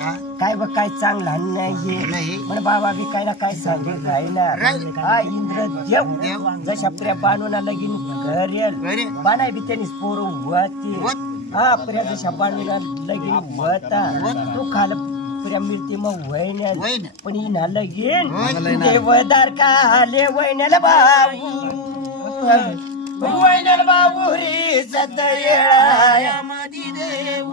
काय बघ काय चांगला नाही पण बाबा बी काय ना काय सांगेल राहणार हा इंद्र देव जशा प्रिया बाणूना लगीन करेल बाणाय बी त्यांनीच पोरं होती हा प्रिया जशा बाणूला लगीन होता तो खाल प्रिया मिळते मग वहिन्या पण हिना लगीन देवदार का आले वहिन्याला बाबू वहिन्याला बाबू रे सतयेळा मधी देऊ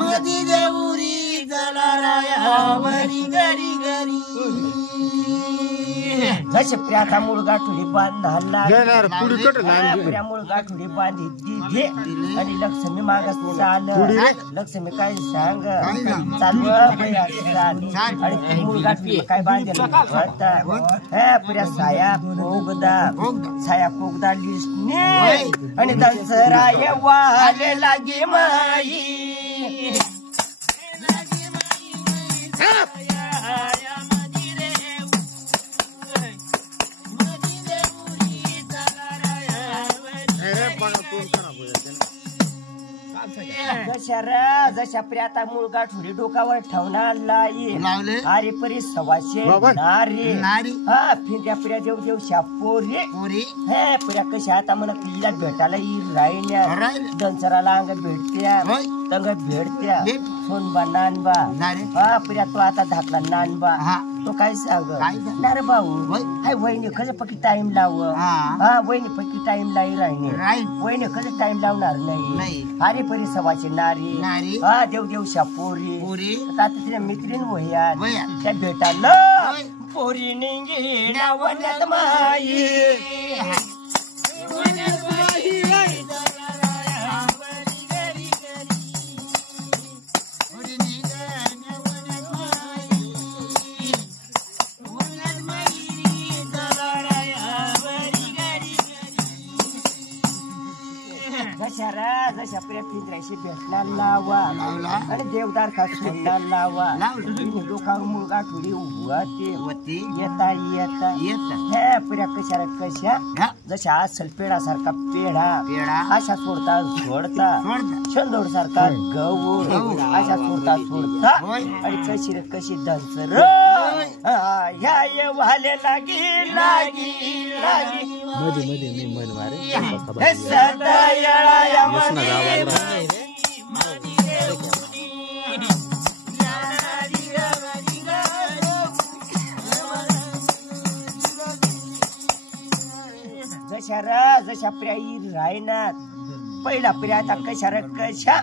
मधी देऊरी जलाराया वरी गरी गरी जसे प्रियाचा मुलगा ठुडी बांधाला प्रिया मुलगा ठुडी बांधी दिली आणि लक्ष्मी मागस चाल लक्ष्मी काय सांग चालू आणि मुलगा ठुडी काय बांधेल हे प्रिया साया कोगदा लिस्टने आणि दसरा वाले लागे माई जशा प्रियाता मुलगा ठुरी डोकावर ठेवणार लावले अरे परी सवाशे नारी हा फिर्या प्रिया देव देव शापोरी हे प्रिया कशा आता मला किल्ला भेटायला राहिल्या दंसराला अंग भेटत्या तंग भेटत्या सोनबा नानबा हा प्रिया तो आता धाकला नानबा तो काय सांग नारे भाऊ हाय वहिनी कसं पक्की टाइम लाव हा वहिनी पक्की टाइम लाई राहिने वहिनी कसं टाइम लावणार नाही अरे परी सवाची नारी हा देव देव शापोरी आता तिने मित्रीन वह्या त्या भेटायला पोरी निंगी वण्यात माई जशा प्रिया पिंजऱ्याशी भेटणार लावा आणि देवदार का सोडणार लावा डोकावर मुलगा ठुडी होती येता हे प्रिया कशा जशा असल पेढासारखा पेढा अशा सोडता चंदोड सारखा गवू अशा सोडता आणि कशी धनसर ह्या वाले लागी मध्ये मी मन मारे जशा प्रिया राहणार पहिला प्रिया आता कशा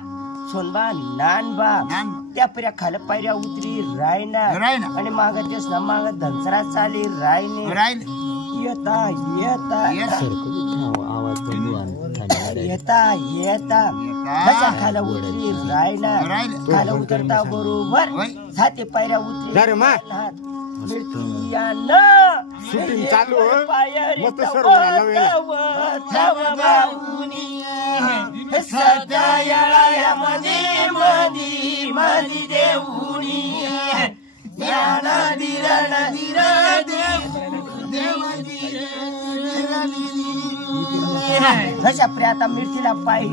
सोनबा नानबा त्या प्रिया खाल पायऱ्या उतरी राहणार आणि मागत तेच ना मागत धनसरा चाली राहणे येता खाला उतरी राहणार खाला उतरता बरोबर साते पायऱ्या उतरी शूटिंग चालू मस्त जशा प्रियाता मिरचीला पाय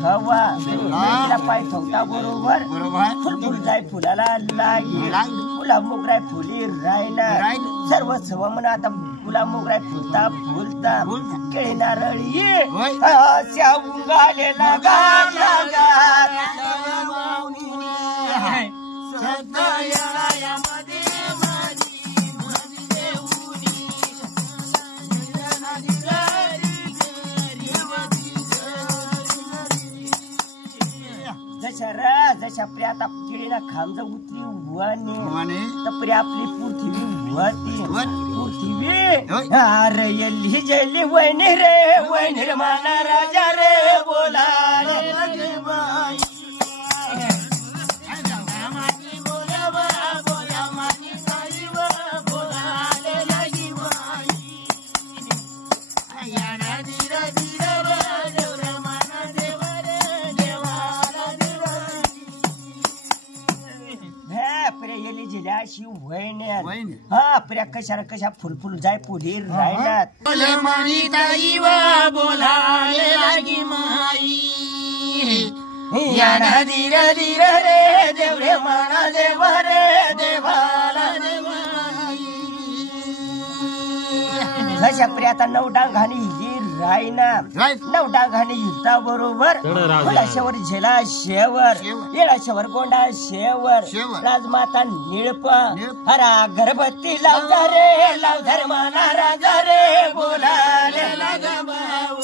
ठेवा मिरचीला पाय ठेवता बरोबर फुल जाय फुलाला लागी फुला मोगराय फुली राहणार सर्व सव म्हणा आता फुला मोगराय फुलता केळी नारळी उंगालेला जशा प्रिया आता केळीला खांब उतरी वाने तर प्रिया आपली पृथ्वी अरे येल्ली जल्ली वैनी रे माना राजा रे बोला जिल्ह्याशी वहिन्यात हा प्रिया कशा फुलफुल जाय पुढे राहिल्यात बोलाले लागी माई धीर धीर रे म्हणा देव रे देवाला जशा प्रियाता 9 डांगाने हिजी रायना 9 डांगाने हिलता बरोबर फुलाशेवर झेला शेवर येळाशेवर गोंडा शेवर राजमाता निळप हरा गर्भवती लावजा रे लावधर माना राजा रे बोलाले लागा भाऊ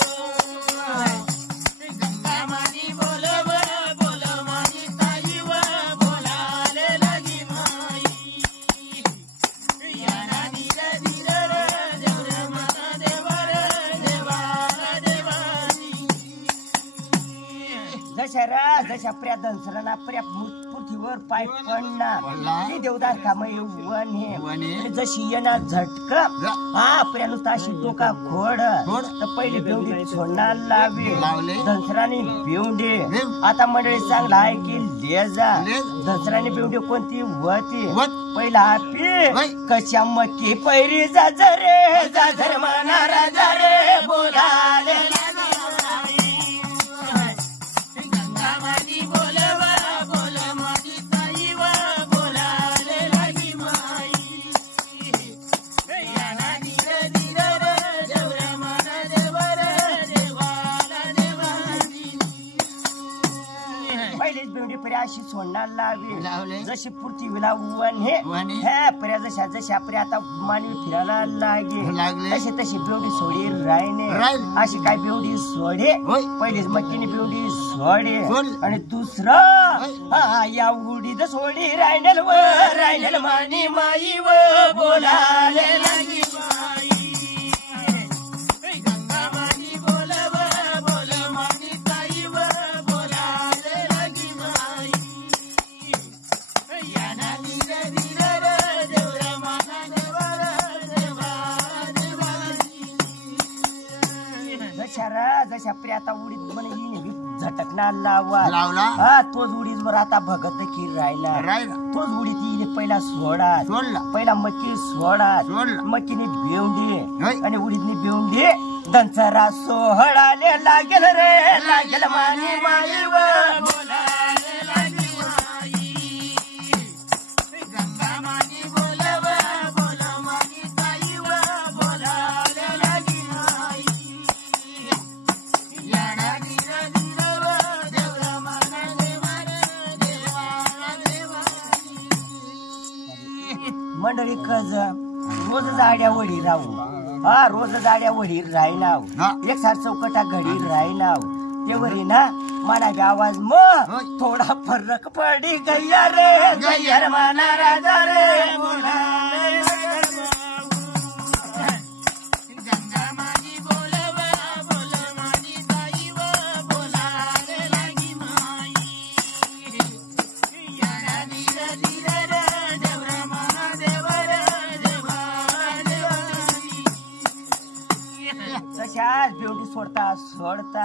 जशा प्र्या दंसराना प्र्या पृथ्वीवर पाय पडणार देवदार कामय वने जशी येणार झटक हा प्र्या नुसता अशी डोका घोड तर पहिले बेवडी सोडणार लावे दंसराने बेवडे आता मंडळी चांगला आहे की लेजा दंसराने बेवडी कोणती होती पहिला आपी कशा मक्की पैरी जाजरे जाजर म्हणा राजा रे बोलाले अशी सोडणार लावे जशी पृथ्वीला वने ह्या पर्या जशा जशा पर्या आता मानवी फिरायला लागले तशी तशी बेवडी सोडी रायने अशी काय बेवडी सोडे पहिलीच मक्कीने बेवडी सोडे आणि दुसरं या उडीद सोडी रायनेल मानी माई व बोलाले लागी जशा प्रिया आता उडीद म्हणे झटकणार लावला हा तोच उडीद वर आता भगत की राहिला तोच उडीद हिने पहिला सोडा पहिला मक्की सोडा मक्कीने बेवडी आणि उडीदनी बेवडी दंसरा सोहळाले लागेल रे लागेल मानी माई व मंडळी कज रोज जाड्या वडी राहू हा रोज जाड्या वडी राहिनाव एक सार चौकटा घडी राहिनाव तेवरी ना मला बी आवाज मग थोडा फरक पडी गैया रे गैया माना राजा रे बोलाले बेवडी सोडता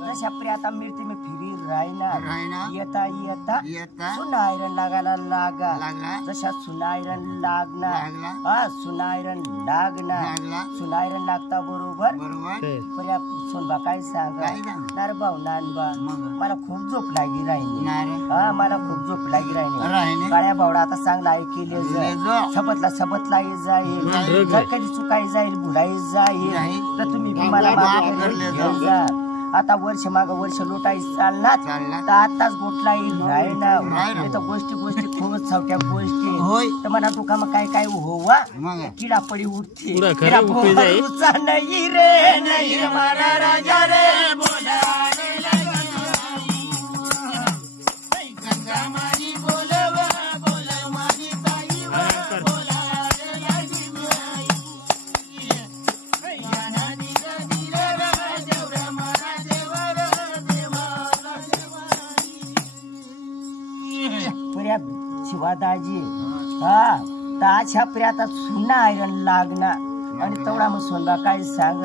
जशा प्रिया आता मिळते मी फिरी राहिना येता सुनायरण लागायला लागा जशा सुनायरण लागणार सुनायरण सुनायरण लागता बरोबर प्रिया सोनबा काय सांगा नार भाऊ नानबा मला खूप झोप लागी राहिली मला खूप झोप लागी राहिली काळ्या भावडा आता चांगला ऐकले सबतला जाईल जर कधी चुकाई जाईल बुडाई जाईल तर तुम्ही मला आता वर्ष माग वर्ष लोटाई चालणार तर आताच गोठला राहिना गोष्टी खूपच सावट्या गोष्टी तर मला तुका मग काय काय होवा किडा पडी उठते नाही रे नाही मारा राजा रे बोलाले शिवादाजी हा ताच्या प्रियाता सुना आयरन लागणार आणि तेवढा मग सोनबा काय सांग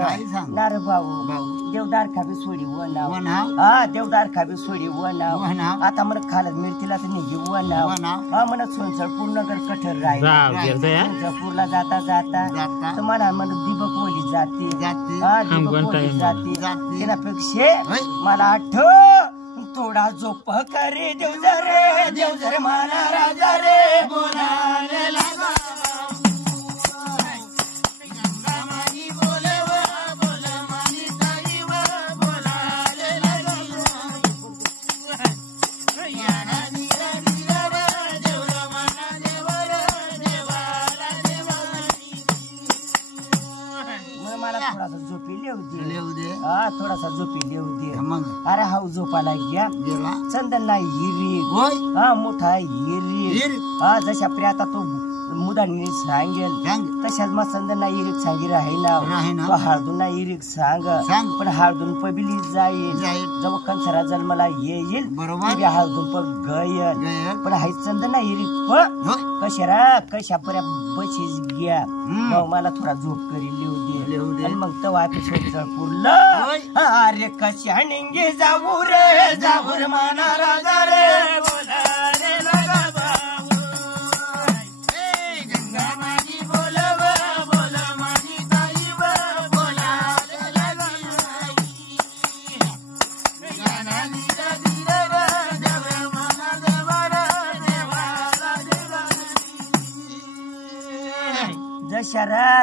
नार भाऊ देवदार खाबी सोडी वनाव हा देवदार खाबी सोडी वनाव आता मला खालत मिळतीला तर निघी वनाव हा म्हणत सोनसळ पूर्णगर कठर राहील पूरला जाता तर मला म्हणत दिबक वली जाते हा दिबक वली जाते त्यापेक्षा मला आठव थोडा झोप करे देव जर माना राजा रे बोलाले लागा थोडासा झोपी लिहू दे हा थोडासा झोपी लिहू दे अरे हा झोपाला घ्या चंदनला हिरी हा मोठा हिरी हा जशा प्रिया आता तो मुदानी सांगेल तशाच मग चंदनला इरीक सांगी राही ना तो हळदूनला इरीक सांग पण हळदून पबिली जाईल जेव्हा कंसरा जन्माला येईल बरोबर हळदून पण गयल पण हाय चंदनला इरीक प कशा पर्या बशीच घ्या मग मला थोडा झोप करी लिहू दे आणि मग तो एपिसोड पुरलं अरे कशा निंगे जाऊ रे माना राजा रे बोलाले लागा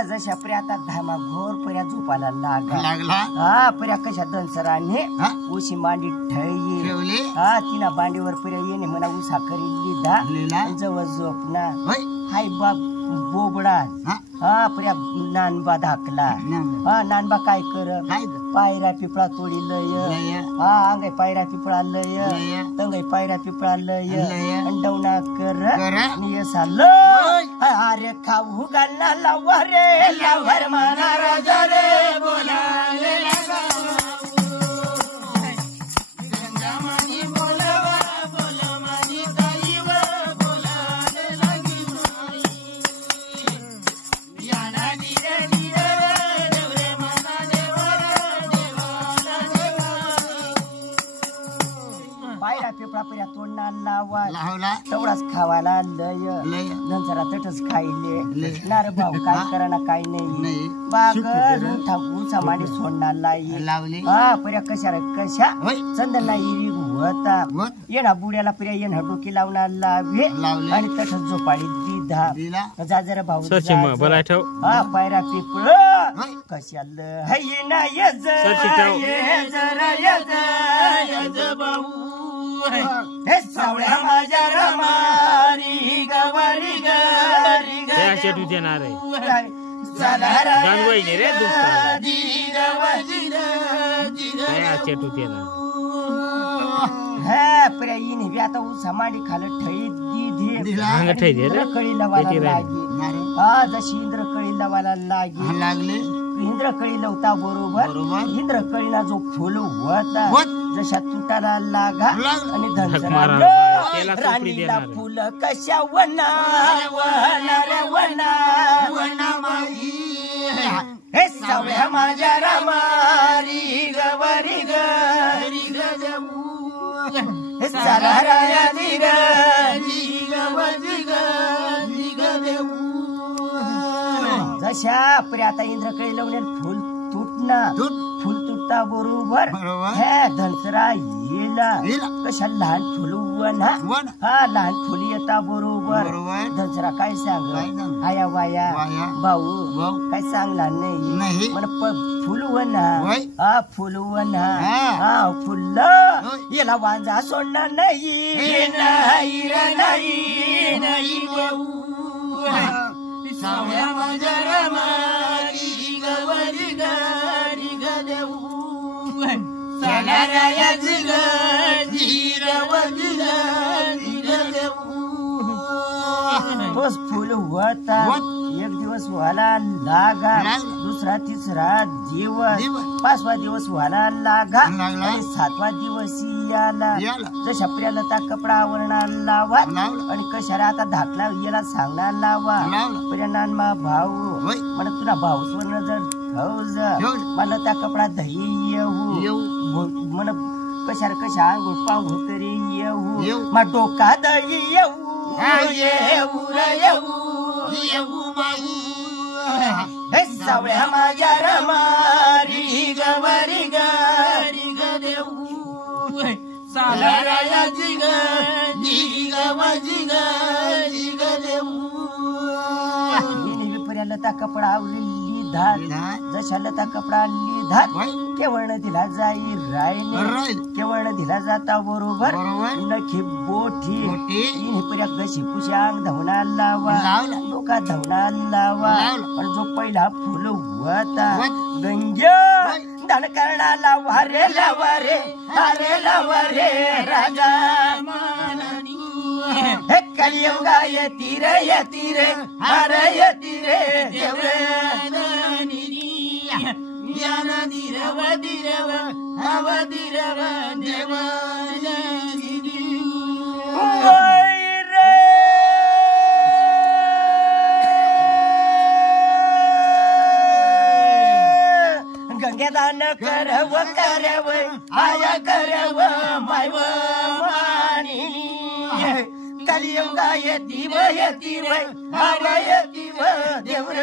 जशा पर्या आता धामा घोर पर्या झोपायला लागला हा पर्या कशा दनसराने उशी मांडी ठेवली हा तिना बांडीवर पर्या येणे म्हणा उसा करी लिधा जवळ झोपना हाय बाप बोबडा हा पर्या नानबा धाकला हा नानबा काय कर पायरा पिपळा तोडी लय हा अंगाई पायरा पिपळा लय तंगाई पायरा पिपळा लय अंडवना कर नियसा लय अरे खाऊ घालना लावा रे लावर माना राजा रे बोलाले लागा पिपळा पर्या तोडना लावा तेवढाच खावाला लय नंतरा तटच खाईले नार भाऊ काय कराना काय नाही बागर उठा माडी सोडणार लावली हा पर्या कशा चंदनला इरी होता येणा बुड्याला पर्या येणा डोकी लावणार लावे आणि तटच झोपाडी दिधा जाजरा भाऊ हा पायरा पिपळ कशाल हाय ना यज भाऊ हे सावळ्या माझ्या रमारी गवारी गरी चेटू देणार रे चेटू देणार हा पर्या येणे बी आता समाडी खाल ठई कळी लावायला लागे हा जशी इंद्र कळी लावायला लागले इंद्र कळी लवता बरोबर इंद्र कळीला जो फुल होता जशा तुटाला लागा आणि धनसरा राणीला फुल कशा वना हे सावळ्या माझ्या रामारी गवारी गरी साराया जशा पर्या आता इंद्रकडे लावण्यात फुल तुटता बरोबर हे धनसरा येला कशा लहान फुलवण हा लहान फुली येता बरोबर धनसरा काय सांग आया वाया भाऊ काय सांगला नाही फुलवण हा फुलवण हा फुललं याला वांजा सोडणार नाही सावळ्या माझ्या रमारी गवारी गरी गदेऊ सालाराया तोच फुल होता एक दिवस व्हायला लागा दुसरा तिसरा दिवस पाचवा दिवस व्हायला लागा आणि सातवा दिवस याला जशा प्रियाला त्या कपडा आवरणार लावा आणि कशाला आता धाकला याला सांगणार लावा प्रिया भाऊ मला तुला भाऊ स्वर्ण जर मला त्या कपडा दही येऊ मला कशा आंघोळ पाहू तरी येऊ मग डोका दही येऊ सावळ्या माझ्या रमारी गवारी गरी गदेऊ सालाराया जिग जिग जिग जिग विपर्या लता कपडा आवलेली धात जशा लता कपडा धात केवळ दिला जाई रायने केवळ दिला जाता बरोबर नखी बोठी विपर्या कशी पुशांग धावना लावा लोका धावना लावा पण जो पहिला फुल होता गंग्या दान करणाला वारे लावारे अरे लावारे राजा हे कलियुगा येती रे अरे येती रे देवरे ज्ञान दिरव दिरव हव दिरव देव गंगेदान करव करव आया करव मायव मानी कलियुगा येती व हवा येती व देवर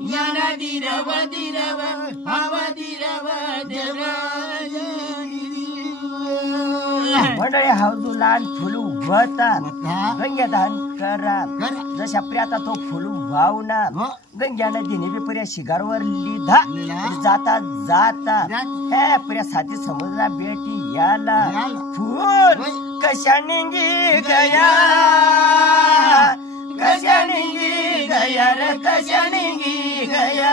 ज्ञान दिरव दिरव हवा दिरव देव मंडळी हावजू लहान फुलू होतात गंगेदान करा जशा प्रियाता तो फुलू वावना गंग्यानं दिने विपर्या शिगारवर लिधा जाता जाता हे प्रिया साथी समुद्रा बेटी याला फूल कशा निंगी गया कशा निंगी गया रे कशा निंगी गया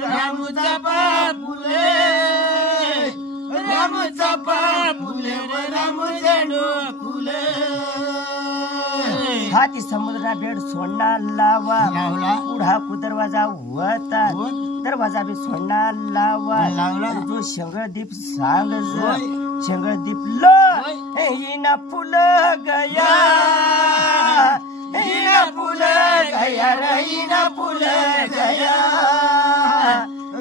रामूचा फुले रामूचा फुले रामू झेंडू फुले हाती समुद्रा बेड सोडना लावा पुढा कु दरवाजा होता दरवाजा बी सोडना लावा जो शंगरदीप सांग शंगरदीप लो हिना फुल गया हिना फुल गया हिना फुल गया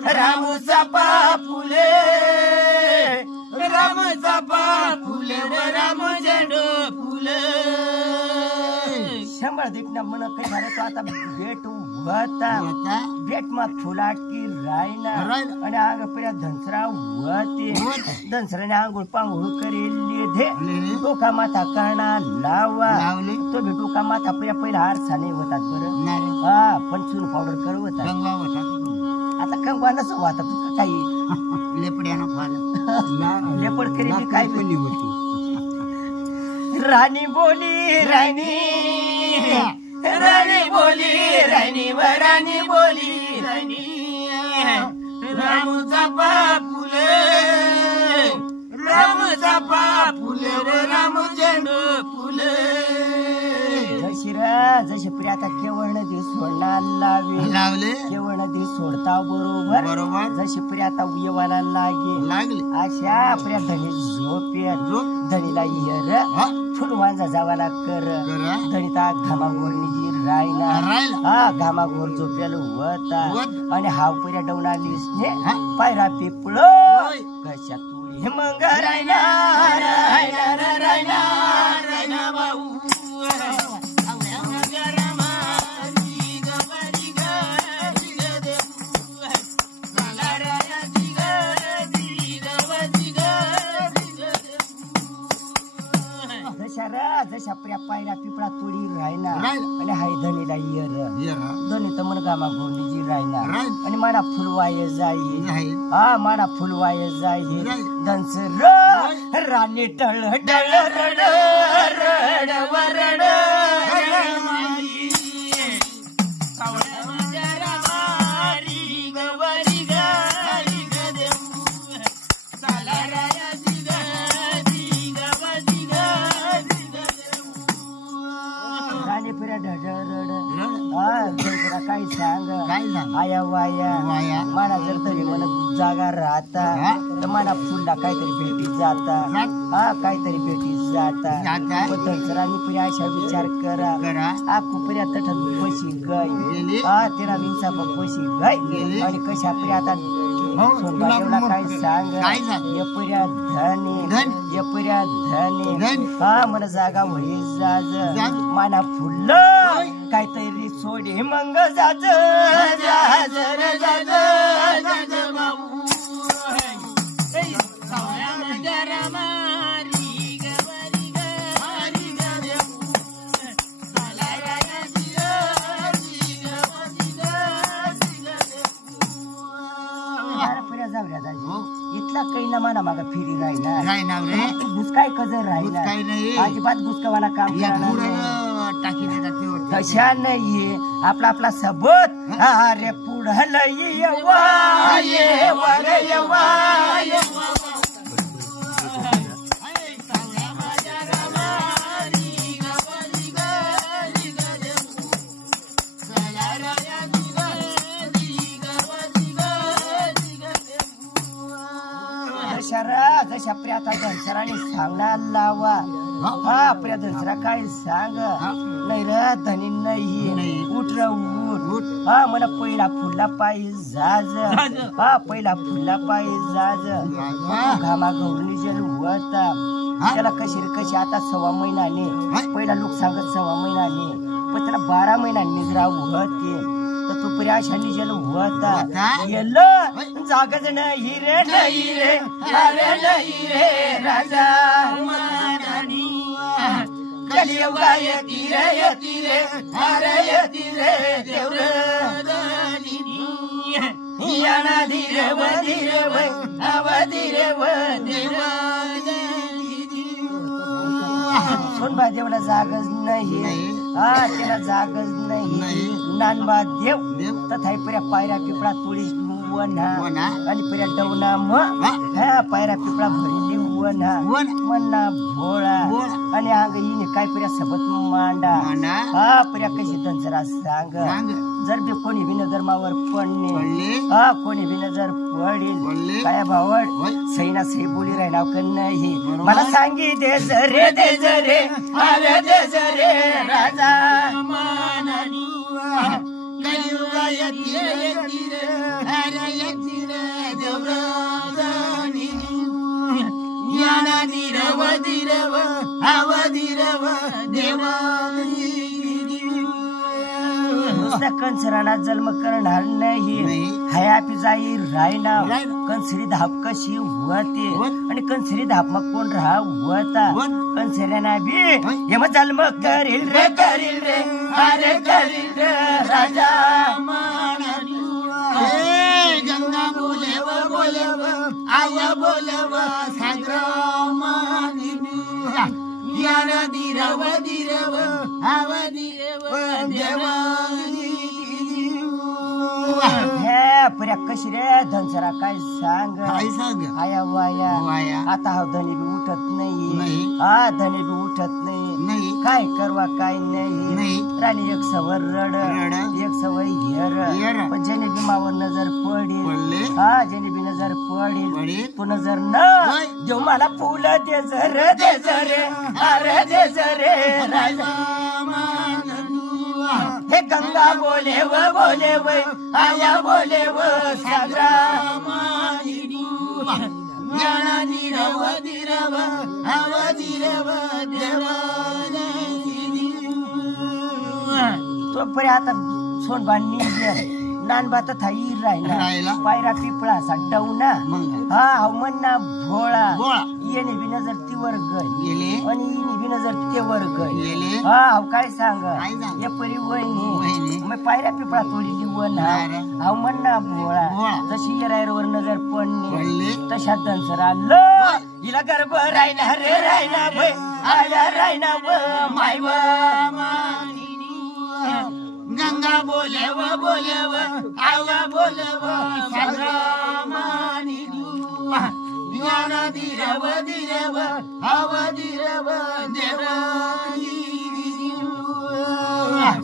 रामू चापा फुले राम चापा फुले व राम झेंडू फुले शंभरदीप न मन कशा तो आता भेट होता भेट मा फुलाटकी रायना आणि आग पर्या धनसरा होते धनसराने आंघोळ पांघोळ करेली दे डोका माथा करणा लावा तो बी डोका माथा पर्या पहिला आरसाने होतात बरं हा पण चून पावडर करवतात आता कंगवा नसं वाटत तुका काही लेपड्यानं लेपड करेली काय बोली होती राणी बोली राणी राणी बोली राणी व राणी बोली राणी रामूचा फुले रामूचा फुले रे रामू झेंडू फुले जशी प्रिया आता केवळ नदी सोडणार लावले केवळ नदी सोडता बरोबर जशी प्रिया आता उयवाला लागली अशा प्रिया धनी झोपे धनीला हिर फुलवांजा जावाला कर धनीता घामागोरनी रायला हा घामागोर झोपेल होता आणि हाव पर्या डवना लिसने पायरा पिपळ कशा तुळी मग रायला रायला रायला रायला भाऊ जशा प्रिया पायरा पिपळा तोडी रायना आणि हाय धनीला यर धनी तर मन गामा गोंडीजी रायना आणि माडा फुलवाय जाई हा माडा फुलवाय जाई धनस राणी टळ डळ रड रड वरड काय सांग आया वाया मला जर तरी मन जागा राहता तर मला फुलला काहीतरी भेटी जाता हा काहीतरी भेटी जाता धनसरांनी पुऱ्या अशा विचार करा आ कुपऱ्या तठन पशी गई हा तेरा विंचा पशी गई आणि कशा प्रिया आता सोनबाईला काय सांग यपुऱ्या धनी यपुऱ्या धनी हा मन जागा होई जाज माना फुल काहीतरी सोडे मंग जाज जाज रे जाज जाज बाबू म्हणा मागा फिरी राहिना राहिना रे तू घुसकाय कजर राहिना काही नाही अजिबात घुसकावाना काम या करणार पुढं नाही. टाकी देतात तेवढं. तशा नाहीये आपला आपला सबत अरे पुढं लई वाये वारे वाये जशा प्रियाता धनसराने सांगणार लावा हा प्रिया धनसरा काय सांग नाही र धनी नाही उठ र उठ हा मला पहिला फुलला पायी जाज हा पहिला फुलला पायी जाज घामा गौरणी जल होता त्याला कशी आता 6 महिन्याने पहिला लोक सांगत 6 महिन्याने पण त्याला 12 महिन्याने निद्रा होते तर तू प्रयाशांनी जल होता येलो जागज नाही रे अरे नाही रे राजा कलियुगा येती रे अरे येती रे देवर याना धीरे व देवा सोनबा देवला जागज नाही हा त्याला जागज नाही नानबा देव तथा पर्या पायऱ्या पिपळा तुळी वना आणि पर्या डवना हा पायऱ्या पिपळा भरली वना मन्ना भोळा आणि अंग हिने काय पर्या सबत मांडा हा पर्या कशी धनसरा सांग जर बी कोणी बी नजरमावर पडणे हा कोणी बी नजर पडेल काय भावड सैना सही बोली राहिला का नाही मला सांगी दे जरे अरे दे जरे राजा कलियुगा येती रे अरे येती रे देवराजानी याना धीरव देवानी नुसत्या कंसराला जन्म करणार नाही हयापी जाई रायना कंसरी धाप कशी होते आणि कंसरी धाप मग कोण राहा होता कंसऱ्याना बी हे मग जन्म करील रे अरे करील रे राजा गंगा बोलेव आया बोलेव सागरा याना धीरव हे पर्या कशी रे धनसरा काय सांग आया वाया आता हा धनी बी उठत नाही हा धनी बी उठत नाही काय करवा काय नाही राणी एक सवर रड एक सवय घेर पण जेने बी मावर नजर पडेल हा जेने बी नजर पडेल तू नजर न देव मला फुल दे जरे अरे दे जरे राजा हे गंगा बोलेव आया बोलेव सागरा याना धीरव तो पर्या आता सोनबांनी नानबा तर थाई राहिला पायरा पिपळा साडवना हा मन्ना भोळा येणे बी नजर तीवर गेले आणि येणे बी नजर तेवर गेले हा काय सांग या परी वहिनी मग पायरा पिपळा तोडली वना हा मन्ना भोळा जशी येरायरवर नजर पडणे तशा धनसरा ल हिला गर्भ राहिना भय आया राहिना मायव गंगा बोलेव आया बोलेव सागरामानी ज्ञाना धीरव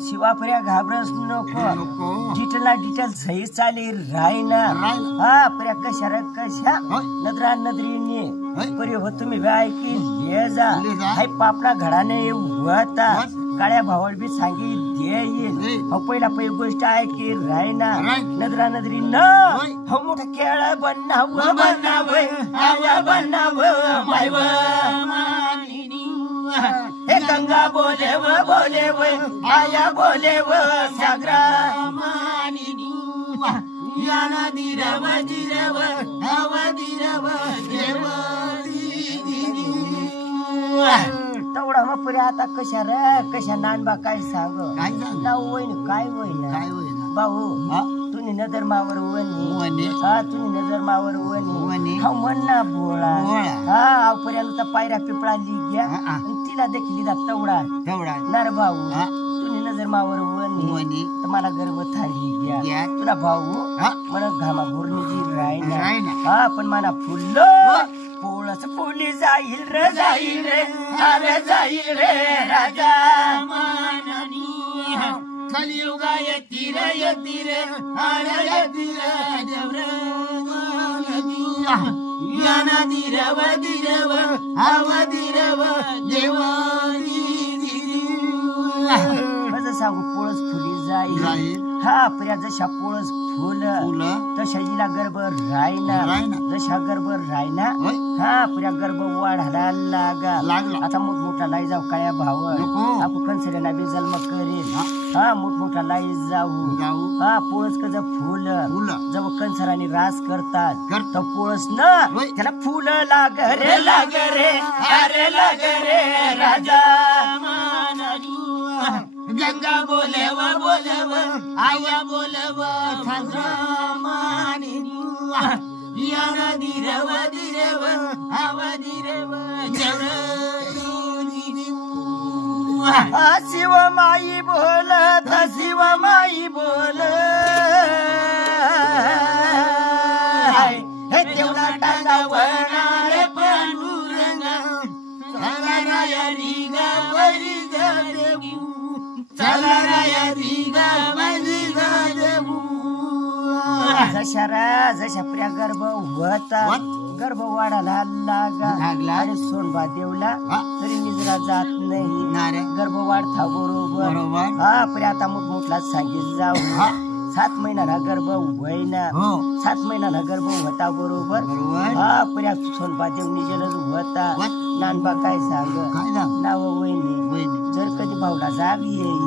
शिवापर्या घाबरस नको डिटेल सही चाली राहिना हा पर्या कशा नदरा नदरीने परी हो तुम्ही ऐकी ले जा हाय पापला घडाने होता काळ्या भावड बी सांगी देईल पहिला पहिली गोष्ट आहे की रायना नदरा नदरी न हो मोठा खेळ बनाव मायव हे गंगा बोलेव आया बोलेव सागरा याना धीरव तेवढा मग पुरे आता कशा नानबा काय सांग वहीन काय होईन भाऊ तुम्ही नजर मावर वनी हा तुम्ही नजर मावर वनी हा म्हणना भोळा हा पर्यंत पायऱ्या पिपळा लिग्या तिला देखील तवडा नर भाऊ तुम्ही नजर मावर वनी तर मला गर्भ थाली घ्या तुला भाऊ मला घामा घोरणी राहीना हा पण मला फुललं पोळस फुली जाईल रे अरे जाईल रे राजा कलियुगा येतील अरे येतील कसं सांगू पोळस फुली जाईल हा पर्या जशा पोळस फुल तशा हिला गर्भ रायना जशा गर्भ रायना हा पर्या गर्भ वाढायला लागला आता मोठमोठा लाई जाऊ काय भाव आपण कंसऱ्याला बी जन्म करेल हा मोठमोठा लाई जाऊ हा पोळस कज फुल जेव्हा कंसराने रास करतात तर पोळस ना त्याला फुल लाग रे अरे लाग रे राजा गंगा बोलव आया बोलव शिव माई बोल शिव माई बोल हे तेवढा टांगा वळणार पांडुरंग जशा प्रिया गर्भ होता गर्भ वाढायला लागला आणि सोनबा देवला तरी निजरा जात नाही गर्भ वाढता बरोबर हा प्रिया आता मोठमोठला सांगित जाऊ 7 महिन्याला गर्भ होईना 7 महिन्याला गर्भ होता बरोबर हा पर्या सोनबा देव निजेलच होता नानबा काय सांग नाव वहिनी जर कधी भाऊला जाग येईल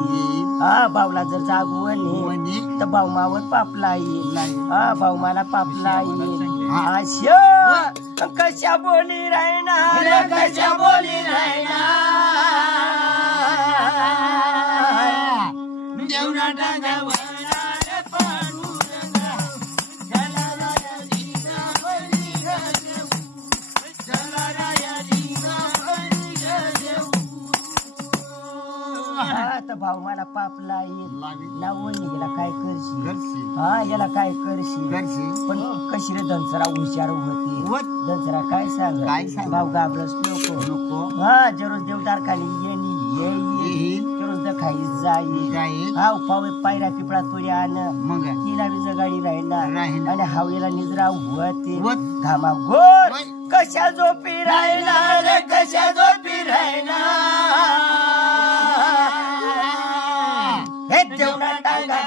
हा भाऊला जर जागवणे तर भाऊ मावर पापला येईल हा भाऊ मला पापला येईल अशा कशा बोली राहणार कशा बोली राहणार जेवणा टांगावर भाऊ मला पापला येईल ना वहिनी गेला काय करशील हा याला काय करशील पण कशी रे धनसरा हुशार होती धनसरा काय सांग भाऊ घाबरस नको हा जरोज देवदार खाली येईल जरोज खाई जाईल हा पावे पायऱ्या पिपळा तोडी आण तिला बी जगाडी राहणार आणि हावेला निद्रा होते घामा गोर कशा झोपी राहणार कशा झोपी राहणार जेवणा टांगा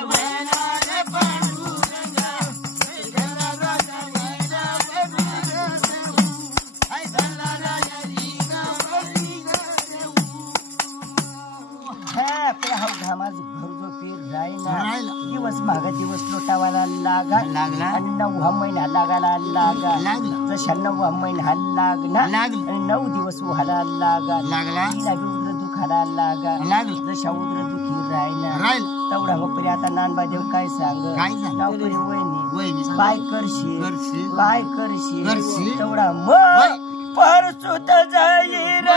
घामाच घर झोपी राहिला दिवस माग दिवस लोटावाला लागला आणि 9 महिना लागायला लागला जशा 9 महिना लागला आणि 9 दिवस व्हायला लागला तिला उद्र दुखायला लागला जशा उद्र दुखी राहिला तेवढा बपरी आता नानबा देव काय सांग नावकरी वहिनी काय करशील तेवढा मग परसुत जाईल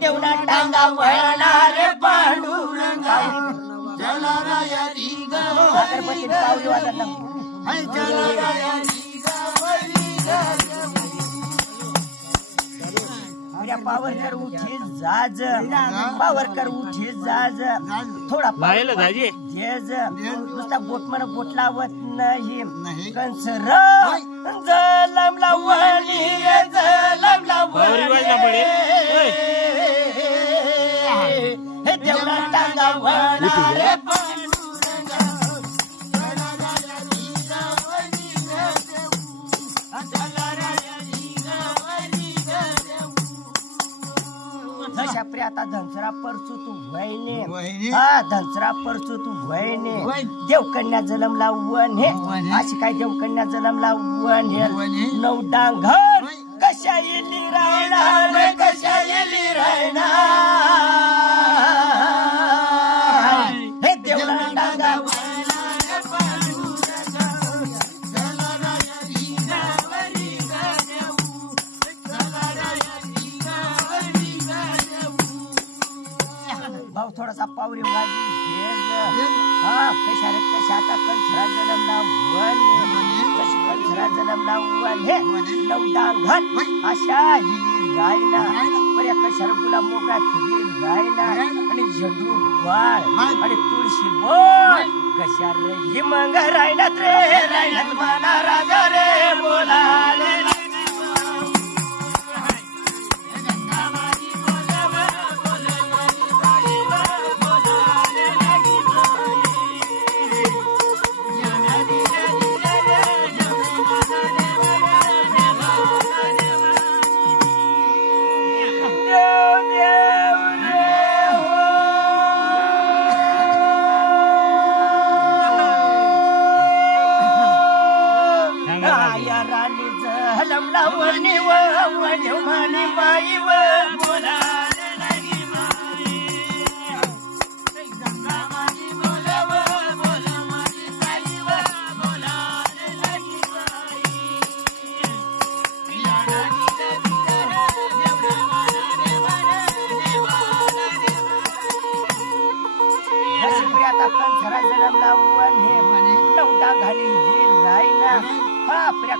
तेवढा टांगा वळणार पांडुरंग पावली वाजत पावर कर उठी जाज थोडा नुसता बोट बोट लावत नाही कंसर जलमला वणी हे तेवढा टांगा वळणार आता धनसरा परसू तू वहिने हा धनसरा परसू तू वहिने देवकन्या जलमला वने अशी काय देवकन्या जलमला वने 9 डांगर कशा येली राहणार हे देवला डांगा पावरे माझी कशा रे कशा आता कंसरा जन्मला कशी कंसरा जन्मला हे नवडांघन अशा हिली रायना पर्या कशा गुलाब मोगरा फुली रायना आणि झेंडू बाळ आणि तुळशी बोल कशा रे ही मंग रायनात रे रायनात माना राजा रे बोलाले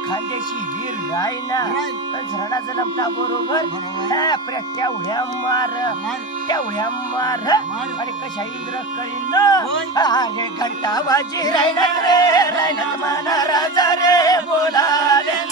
खानदेशी वीर रायना कंसराला जन्मता बरोबर तेवढ्या मार आणि कशा इंद्र करीन अरे घंटा वाजी रायना रे रायनात माना राजा रे बोलाले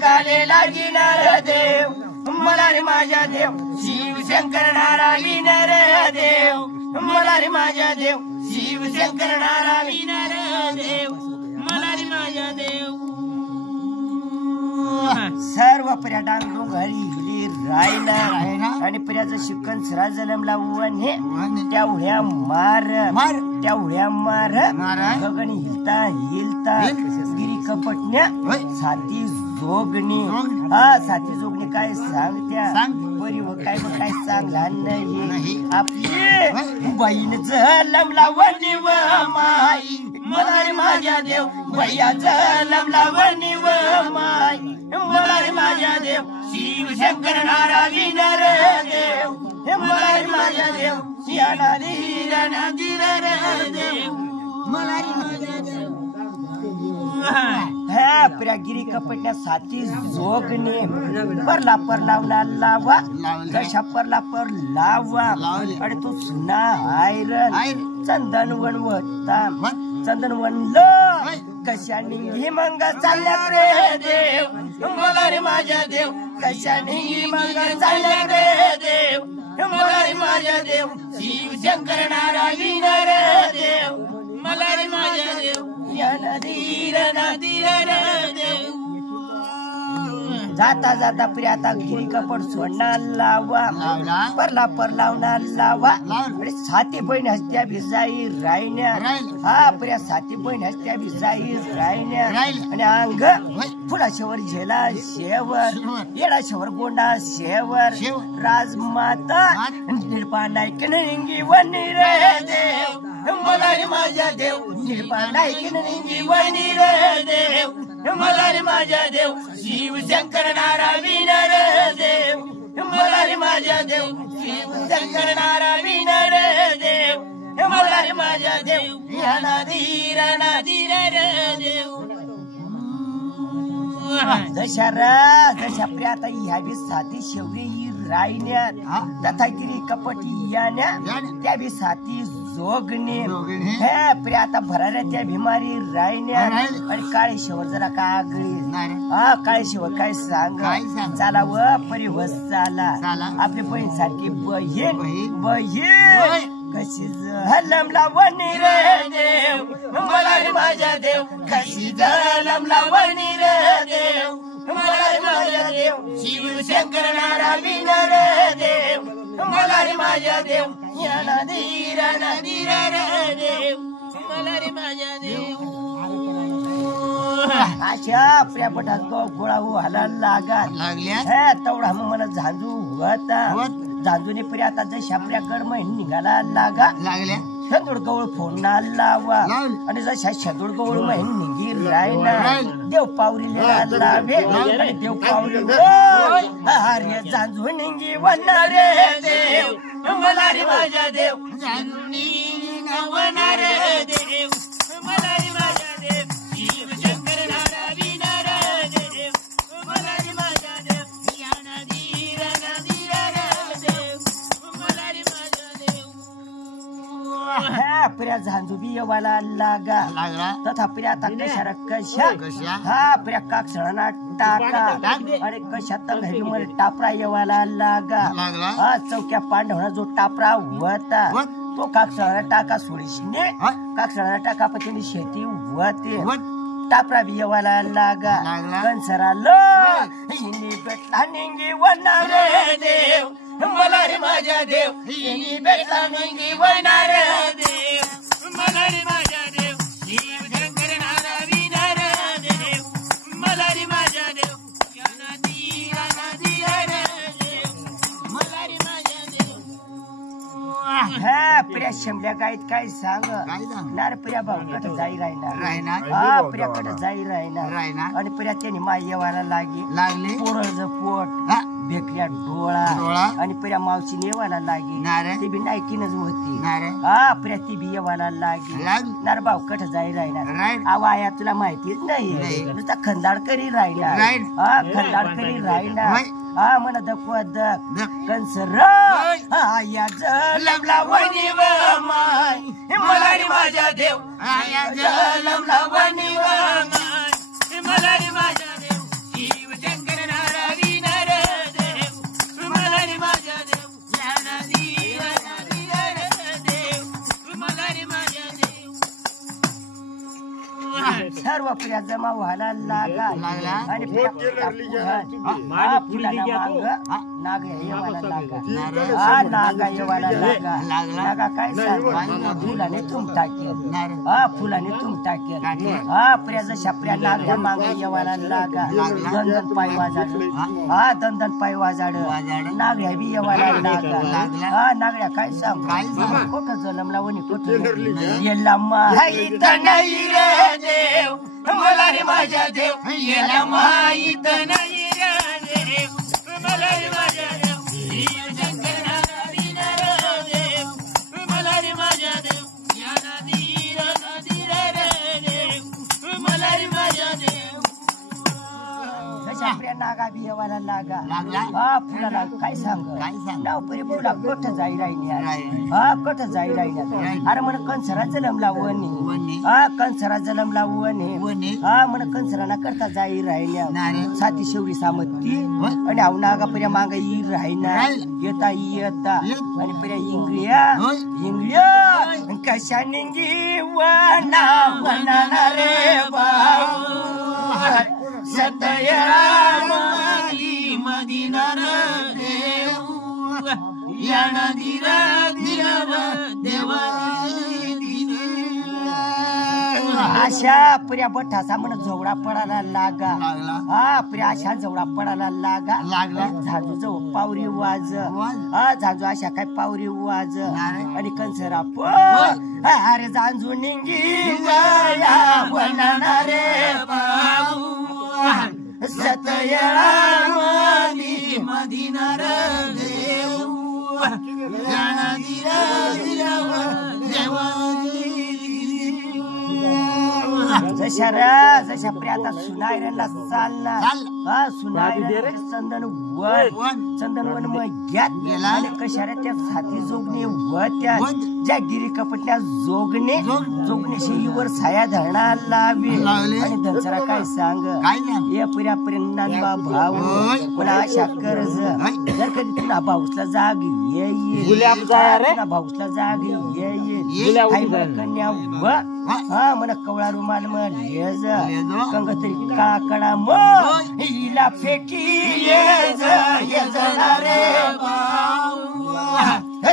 गालेला गिनार देव मला रे माझ्या देव शिव शंकर नारायण रे देव मला रे माझ्या देव शिव शंकर नारायण रे देव मला रे माझ्या देव सर्व पर्यटन घरी हिली रायना आणि पर्याचं शिकन सरा जन्मला हे तेवढ्या मार गगन हिलता गिरी कपटण्या साथी जोगणी साथी जोगणी काय सांगत्या बरी व काय सांगला नाही आपली बहीण जलमला वनी व माई मला रे माझ्या देव भैया जलमला वनी व माई मला रे माझ्या देव शिव शंकर नारायण रे देव मला रे माझ्या देव याना धीर रे देव मला रे माझ्या देव प्रिया गिरी कपटण्या साथी जोगणे परला लावा कशा परला लावा आणि तो सुना आयरन चंदन वनलं कशा निंगी मंग चालल्या रे देव मला रे माझ्या देव कशा निंगी मंग चालल्या रे देव मला रे माझ्या देव शिव शंकर नारायण रे देव मला रे माझ्या देव जाता जाता प्रिया आता गिरी कपट सोडणार लावा परला लावा आणि साथी बहीण हस्त्या भिजाई रायण्या प्रिया साथी बहीण हस्त्या भिजाई रायण्या आणि अंग फुलाशेवर झेला शेवर येडाशेवर गोंडा शेवर राजमाता निर्पा नाईक निंगी वनी रे देव मला रे माझ्या देव निर्पा नाईक निंगी वनी रे देव मला रे माझ्या देव शिव शंकर नारायण रे देव मला रे माझ्या देव शिव शंकर नारायण रे देव मला रे माझ्या देव याना धीर रे देव जशा प्रियाता ह्या बी साथी शेवरी रायण्यात तथा गिरी कपटी यान्या त्या बी साथी जोगणे हे प्रियाता भराऱ्या त्या भिमारी रायण्या आणि काळी शेवर जरा का आगळी काळी शेवर काय सांग चाला व परिवस चाला आपली बहीण सारखी बहीण कशी जलमला वनी रे देव मला रे माझ्या देव कशी जलमला वनी रे देव मला रे माझ्या देव शिव शंकर नारायण रे देव मला रे माझ्या देव याना धीर रे देव मला रे माझ्या देव अशा प्रियापटात गोळा व्हायला लागल्या तेवढा मग मला झांजू होता झांजूने प्रिया आता जशा प्रियाकड महिन निघाला लागल्या शेंदूड गवळ फोडणा लावा आणि जशा शेंदूड गवळ महिन निघी रायना देव पावरी लावे आणि देव पावरी अरे झांजू निघी वनारे देव मला रे माझ्या देव वनारे देव मला रे माझ्या देव शिव शंकर नारा विनारा देव मला रे माझ्या देव याना धीरा देव मला रे माझ्या देव प्रिया झांजुबी येवाला लागला तथा प्रिया आता कशा हा प्रिया काक्षळाना टाका अरे कशात घरी मध्ये टापरा येवाला लागला हा चौक्या पांढवणा जो टापरा होता तो काक्षळाना टाका सोडीशने काक्षळाना टाका पतीने शेती होते टापरा बी येवाला लागला कंसरा हिनी भेटला निंगी वनारे देव मला रे माझ्या देव हिनी भेटला निंगी वनारे देव मला रे माझ्या देव शिव शंकर नारा विनारा देव मला रे माझ्या देव याना धीरा देव मला रे माझ्या देव प्रिया शमल्या गायत काय सांग नार प्रिया भाऊ कट जाई राहणार हा प्रिया कट जाई राहणार आणि प्रिया त्यांनी माय येवायला लागले पोरज पोट बेकऱ्या डोळा आणि प्रिया मावशी येवायला लागे ती बी नायकीनच होती हा प्रिया ती बी येवायला लागे नार भाऊ कट जाई राहणार आवाया तुला माहितीच नाही नुसता खंदाड करी राहणार हा खंदाड करी राहणार हा मला दखवा दक कंसर या जलमला वनी व माय मला रे माझ्या देव जलमला वनी व माय मला रे माझ्या देव शिव शंकर नारा विनार देव मला रे माझ्या देव याना धीरा देव मला रे माझ्या देव सर्व प्रिया जमा व्हायला लागला आणि नाग येवायला लागा नागा येवायला लागा काय सांग फुलाने तुम टाकेल फुलाने तुम टाकेल प्रिया जशा प्रिया नाग माग येवायला लागा दंदन पाय वाजाड दंदन पाय वाजाड नाग बी येवायला लागा नागड्या काय सांग कुठं जलमला वनी कुठं येला माहित नाही रे देव मला रे माझ्या देव येला माहित नाही रे देव मला रे माझ्या देव शिव शंकर नारा विनारा देव मला रे माझ्या देव याना धीरा देव मला रे माझ्या देव प्रिया नागा बी येवायला लागला फुलाला काय सांग नाव परी फुला कठ जाई राहिल्या कठ जाई राहिल्या अरे म्हण कंसरा जलमला वने कंसरा जलमला वने म्हण कंसराला करता जाई राहिल्या साती शेवरी सामती आणि आव नागा पर्या माग ई राहिना येता आणि पर्या इंगळ्या कशा निंगी वना वना रे बाऊ सतया मदीना देव याना धीरा देवा अशा प्रिया बठासा म्हण झवडा पडायला लागा प्रिया अशा झवडा पडायला लागला झाजू जवळ पावरी वाज झाजू अशा काय पावरी वाज आणि कंसरा अरे झांजू निंगी वना रे बाऊ सतया मदीना देव याना धीरा देवा जशा प्रिया आता सुनायला चालणार सुनायला चंदन वन मग गेला आणि कशाला त्या साथी जोगणे त्या ज्या गिरी कपटल्या जोगणेशी वर साया धरणा लावी आणि धनसरा काय सांग या पुऱ्या परिणामा भाव कोणा आशा कर्ज जर कधी तुला भाऊसला जाग येईल भाऊसला जाग येईल कन्या मन कवळा रुमाल लेज कंगतरी काकडा हिला फेकी रे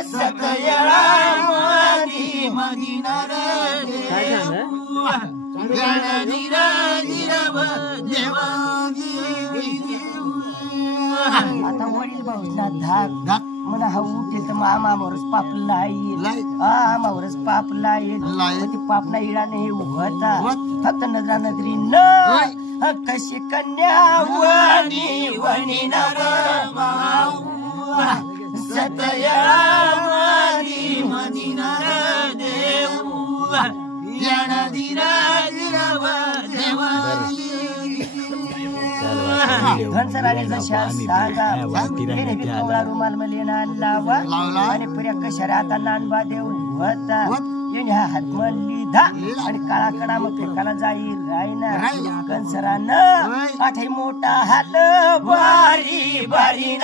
सतयळा काय आता वडील भाऊना धाक म्हणा हा उठेल तर मग आमावरच पाप लाईल आमावरच पाप लाईल ते पाप ना इळाने हे होता फक्त नजरा नजरी न कशी कन्या वणी वणी सतया घनसराने जशा सांगा कवळा रुमाल मलेना लावा आणि पुऱ्या कशाला आता नानबा देव होता येणे हा हात लिधा आणि काळा कडा मग फेकाला जाई रायना कंसरानं आठही मोठा हात बारी बारी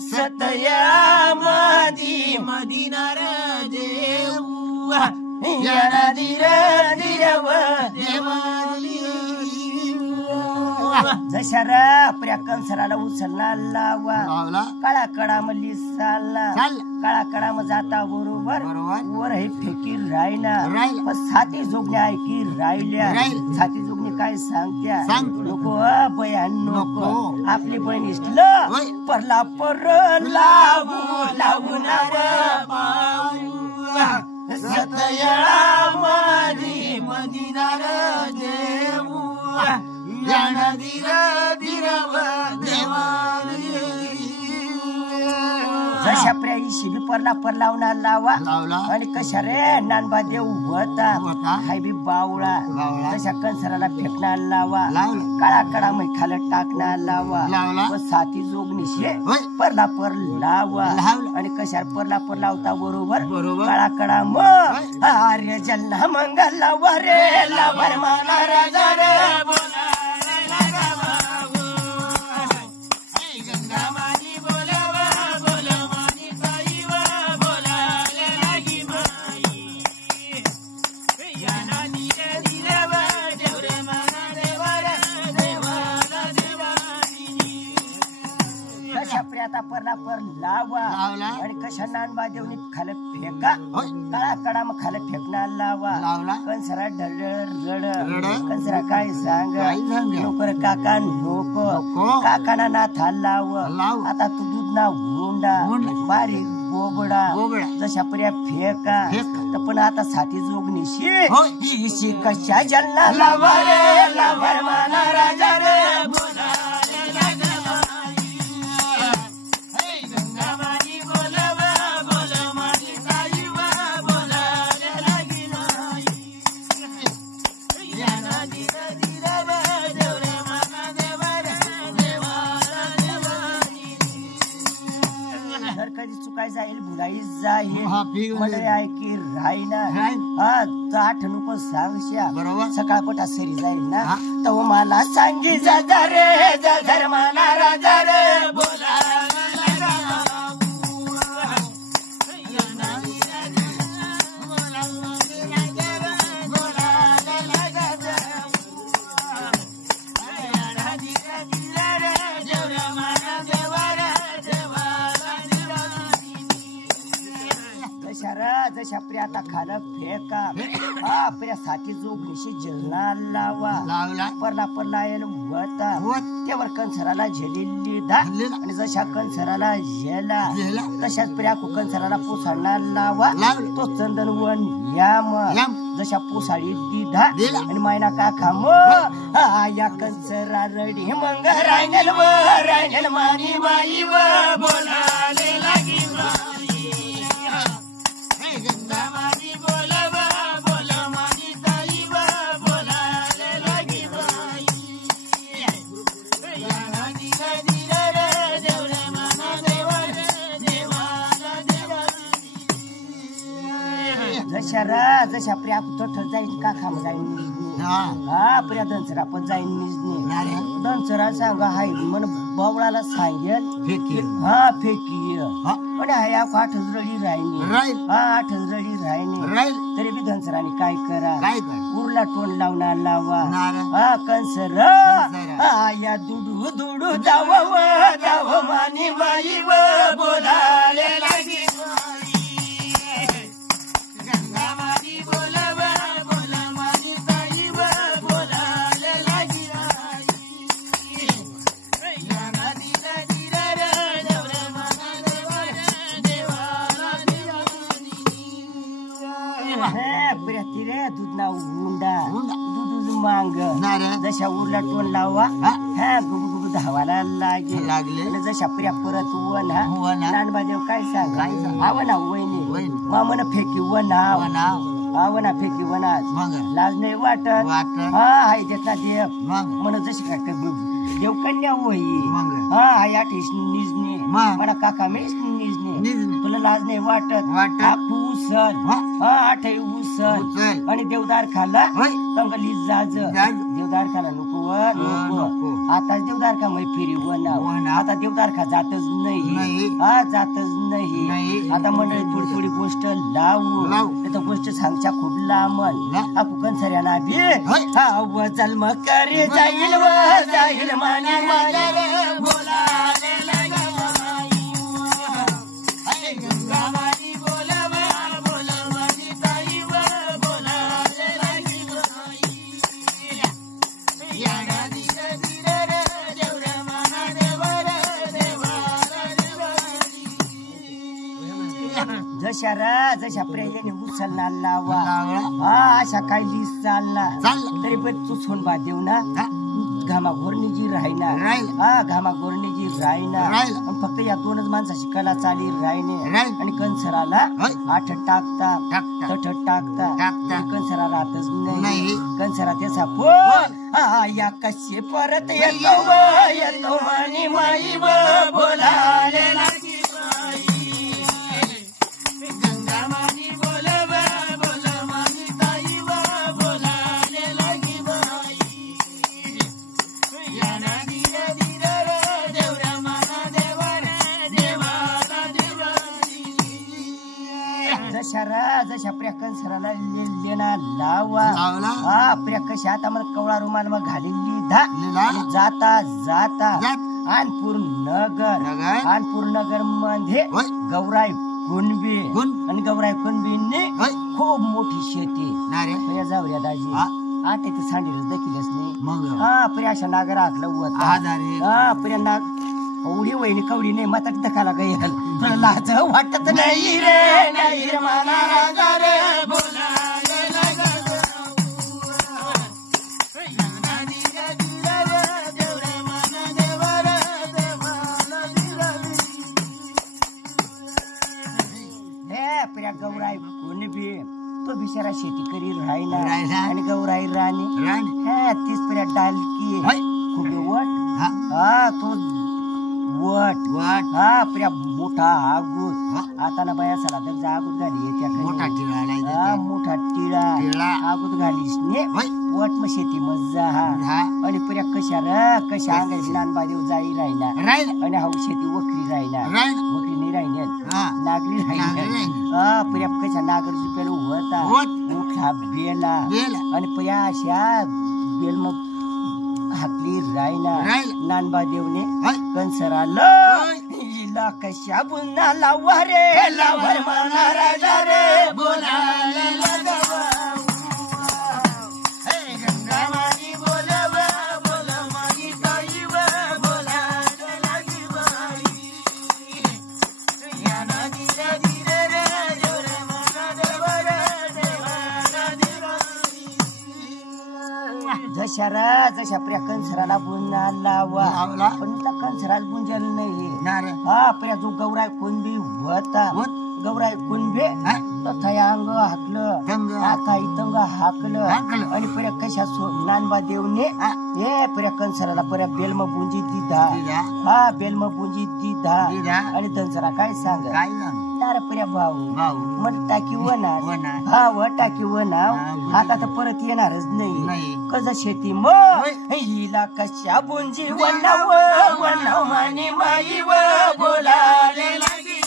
सतया मदी मदिनार देव याना धीर धीरव जशा आपल्या कंसराला उचलला लावा काळा कडा मल्ली साला काळा कडा मग जाता बरोबर वर हे फेकी रायना साथी जोगण्या ऐकी राहिल्या साथी जोगणी काय सांगत्या नको बयान नको आपली बहीण इष्टलं परला पर लावू लावू सतया मदी मदिनार देव जशा प्र्याई शिबी परला परलावना लावा आणि कशा रे नानबा देव होता हाय बी बावळा तशा कंसराला फेकणार लावा काळा कडा मै खालत टाकणार लावा व साथी जोगणीशे परला पर लावा आणि कशा परला पर लावता बरोबर काळा कडा मग आर्य जन्ना मंगल लावा रे लावर माना राजा रे परला पर लावा आणि कशा नानबा देवनी खाली फेका काळा कडा मग खाली फेकणार लावा कंसरा ढळ रड कंसरा काय सांग नोकर काका नको काकाना नाथा लाव आता तू दूध ना हुंडा बारीक बोबडा जशा पर्या फेका तर पण आता साथी जोगणीशी कशा जल्ला लावा रे लावर माना राजा रे चुकाय जाईल भुलाई जाईल मंडळी ऐकी राहीना आठ नको सांगश्या सकाळ पोटा सरी जाईल ना तो मला सांगी जा रे जर मला राजा रे बोला जशा प्रिया आता खालं फेका आपल्या साथी जोगणीशी जलना लावा परला परला होता त्यावर कंसराला झेलेली धा आणि जशा कंसराला झेला तशाच प्रिया कंसराला पोसाडणार लावा तो चंदन वन याम जशा पोसाडी दिधा आणि मायना काका मग या कंसरा रडी मंग रांगल मानी माई बोलाले लागी जशा प्रिया कुठं जाईल का खाम जाईल निजने प्रिया दंसरा पण जाईल निजने दंसरा सांगा हाय मन बावळाला सांगेल फेकी पण हाय आठच रडी राहिनी आठच रडी राहिनी तरी बी दंसराने काय करा उरला तोंड लावणार लावा कंसर या दुडू दुडू दाव मानी माई बोलाले लागी पुऱ्या तिरे दूध ना उंडा दूध मांग जशा उरला टोन लावा गुबगुब धावायला लागले जशा पुऱ्या परत वना नानबादेव काय सांग आवना वहिनी मामन फेकी वना आवना फेकी वना लाज नाही वाटत हाय देत ना देव म्हणून जशी काय देव कन्या होई हाय आठीस निजने मला काका मीच निजने तुला लाज नाही वाटत आखू उसल आठही उसल आणि देवदार खाला तंगली जाज देवदार खाला नको आता देवदार खा मै फिरी वना आता देवदार खा जातच नाही जातच नाही आता मंडळी थोडी थोडी गोष्ट लावू तर गोष्ट सांगच्या खूप लांबन आपू कंसऱ्या ना बी हा जन्म करे जाईल माने माने बोला जशा प्रेयाने उचलणार लावा अशा काही चालणार तरी पण तू सोनबा देऊ ना घामा घोरणी राहिना घामा घोरणी राहिना फक्त या दोनच माणसाची कला चाली राहिने आणि कंसराला आठ टाकता तठ टाकता कंसरा राहतच नाही कंसरा त्याचा पोल या कशी परत येतो मानी माई बोलाले जशा प्रिया कंसराला लेना लावा प्रिया कशी आता मला कवळा रुमाल मग घालेली जाता जाता आणपूर नगर मध्ये गौराई कुणबी आणि गौराई कुणबींनी खूप मोठी शेती प्रिया जाऊया दाजी आठ एक सांडील देखीलच नाही प्रिया अशा नागर आखलं प्रिया नाग एवढी वहिनी कवडी नाही माता धकाला गैल तुला लाज वाटत नाही रे मला प्रिया गौराई कुणबी तो बिचारा शेती करी राहिला आणि गौराई राणी तीच प्रिया डालकी खूप वट तो वट प्रिया मोठा आगूत आता ना बाया सला तर आगूत घाली मोठा टिळा आगूत घालीस ने वट मग शेती मजा आणि प्रिया कशा अंगायची नानबादेव जाई राहिला आणि हा शेती वखरी राहिला वखरी नाही राहिल्या नागरी राहिल्या प्रिया कशा नागर जुपेल होता मोठा बेला आणि प्रिया अशा बेल मग हाकली रायना नानबादेवने कंसराला हिला कशा पुन्हा लावा रे लावर माना राजा रे बोलाले लगावा गंगा माई बोलवा बोल माई ताई बोलाले लागी बाई या नदी धीरे रे जोरे माना देवर देवाला जशा प्रिया कंसराला बुंजा लावा पण त्या कंसराला बुंजल नाही प्रिया जो गौराई कुणबी होता गौराई कुणबे तथा अंग हाकलं आता इतंग हाकलं आणि प्रिया कशा नानबादेवने हे प्रिया कंसराला प्रिया बेलम बुंजी दिधा बेलम बुंजी दिधा आणि कंसरा काय सांग तार प्रिया भाऊ मग टाकी वनाव टाकी वनाव आता तर परत येणारच नाही कस शेती मग हिला कशा बुंजी वनाव मानी माई बोलाले लागी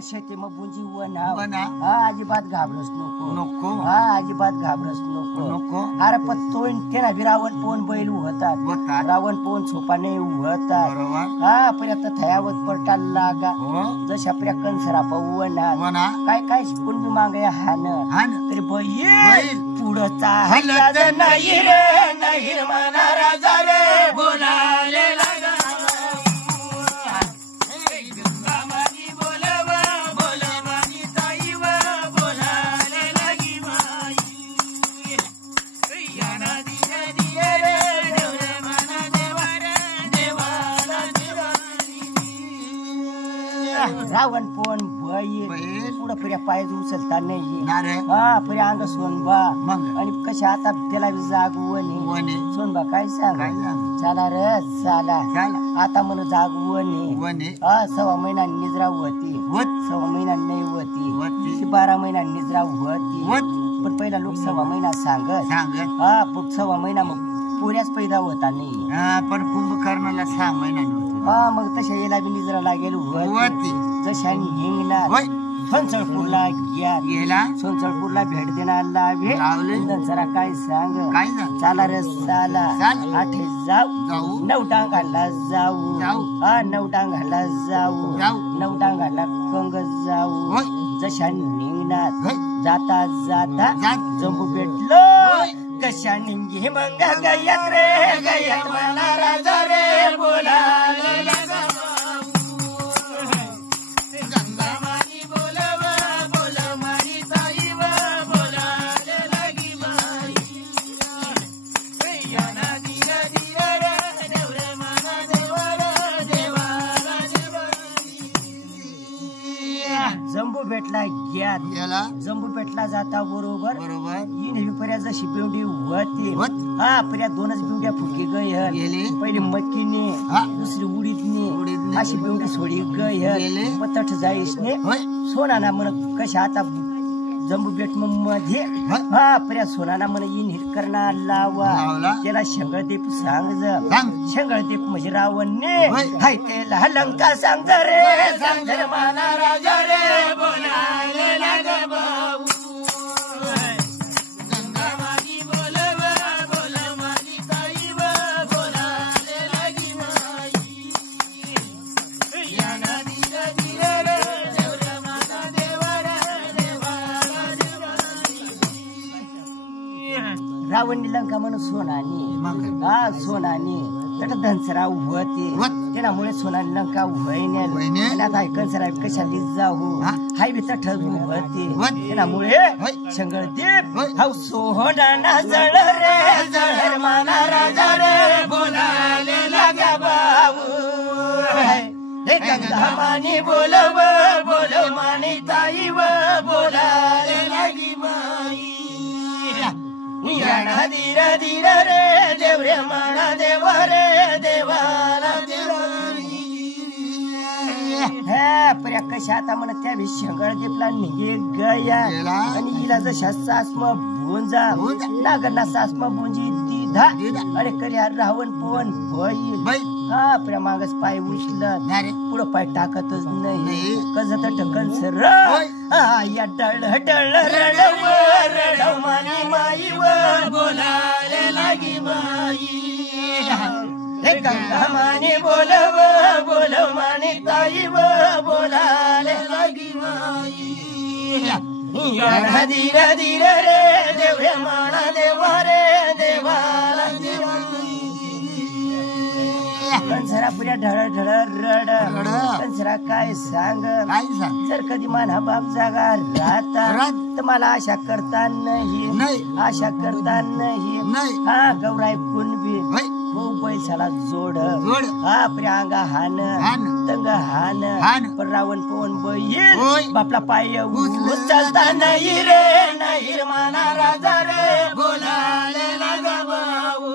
शेती मग बुंजी वना हा अजिबात घाबरस नको हा अजिबात घाबरस नको अरे पण तो त्याला बी रावण पोन बैल उहतात रावण पोन सोपा नाही उहतात हा पर्यंत थयावत पडटा लागा जशा पर्या कंसरा वना काय काय शिकून मी मागे हान तरी बैल पुढं चालत नाही रे नाही मना राजा रे बोलाले लागा रावण पण बैल पुढं पर्या पाय उचलता नाही हा पर्या अंग सोनबा आणि कशा आता त्याला जागवणे सोनबा काय सांग चला रे चला आता म्हण जागवणे हा 6 महिना निद्रा होती 6 महिना नाही होती 12 महिना निद्रा होती पण पहिला लोक 6 महिना सांगत हा 6 महिना मग पुऱ्याच पैदा होता नाही पण कुंभकर्णाला 6 महिना हा मग तशा याला बी निजरा लागेल जशा हिंगणार सोनचळपूरला गेला सोनचळपूरला भेट देणार जरा काय सांग चला रे चला 8 जाऊ 9 डांगाला जाऊ हा 9 डांगाला जाऊ 9 डांगाला कंग जाऊ जशा निघणार जाता जाता जंबू भेटलो कशा निंगी मग गयात रे गयात मला राजा रे बोलाले जंबू भेटला गेला जंबू भेटला जाता बरोबर पर्या जशी बिवडी होती हा पर्या 2च बिवड्या फुटकी गय पहिली मटकीने दुसरी उडीदने अशी बिवडी सोडी गय पतठ जाईसने सोनाना म्हण कशा आता जंबू भेट मध्ये हा पर्या सोनाना म्हण इन करणार लावा त्याला शंगळदीप सांग शंगळदीप म्हणजे रावणने हाय त्याला लंका सांग रे सांग माना राजा रे बोलाले लाग भाऊ रावण लंका म्हणून सोनानी हा सोनानी त्याचा धनसरा होते त्यामुळे सोनानी लंका वहिन्या आता कंसरा कशाली जाऊ हाय बी तठ होते त्यामुळे शंगळदीप हाऊ सोहना जळ रे जळ माना राजा रे बोलाले लागा बाबू हे गंगा मानी बोलव बोलव मानी ताई व बोलाले लागी माई याना धीर धीर रे देवरे माना देव रे देवाला हे पर्या कशा आता म्हण त्या शंगळदीपला निघे गया आणि हिला जशा सासमा भोंजा नागरना सासमा भोंजी ती धा अरे करी रावण पवन बैल हा पर्या मागच पाय उचलत पुढं पाय टाकतच नाही कसं तर ढकन सर या डळ डळ रडव रडव मानी माई व बोलाले लागी माई हे गंगा मानी बोलव बोलव मानी ताई व बोलाले लागी माई याना धीर धीर रे देवरे माना देवा रे देवाला कंसरा पुऱ्या ढळ ढळ रड कंसरा काय सांग जर कधी माना बाप जागा राहता तर मला आशा करता नाही आशा करता नाही हा गौराई कुणबी खूप पैशाला जोड हा पर्या अंगा हान तंग हान पण रावण पवन बैल बापला पाय उचलता नाही रे नाही माना राजा रे बोलाले लागा भाऊ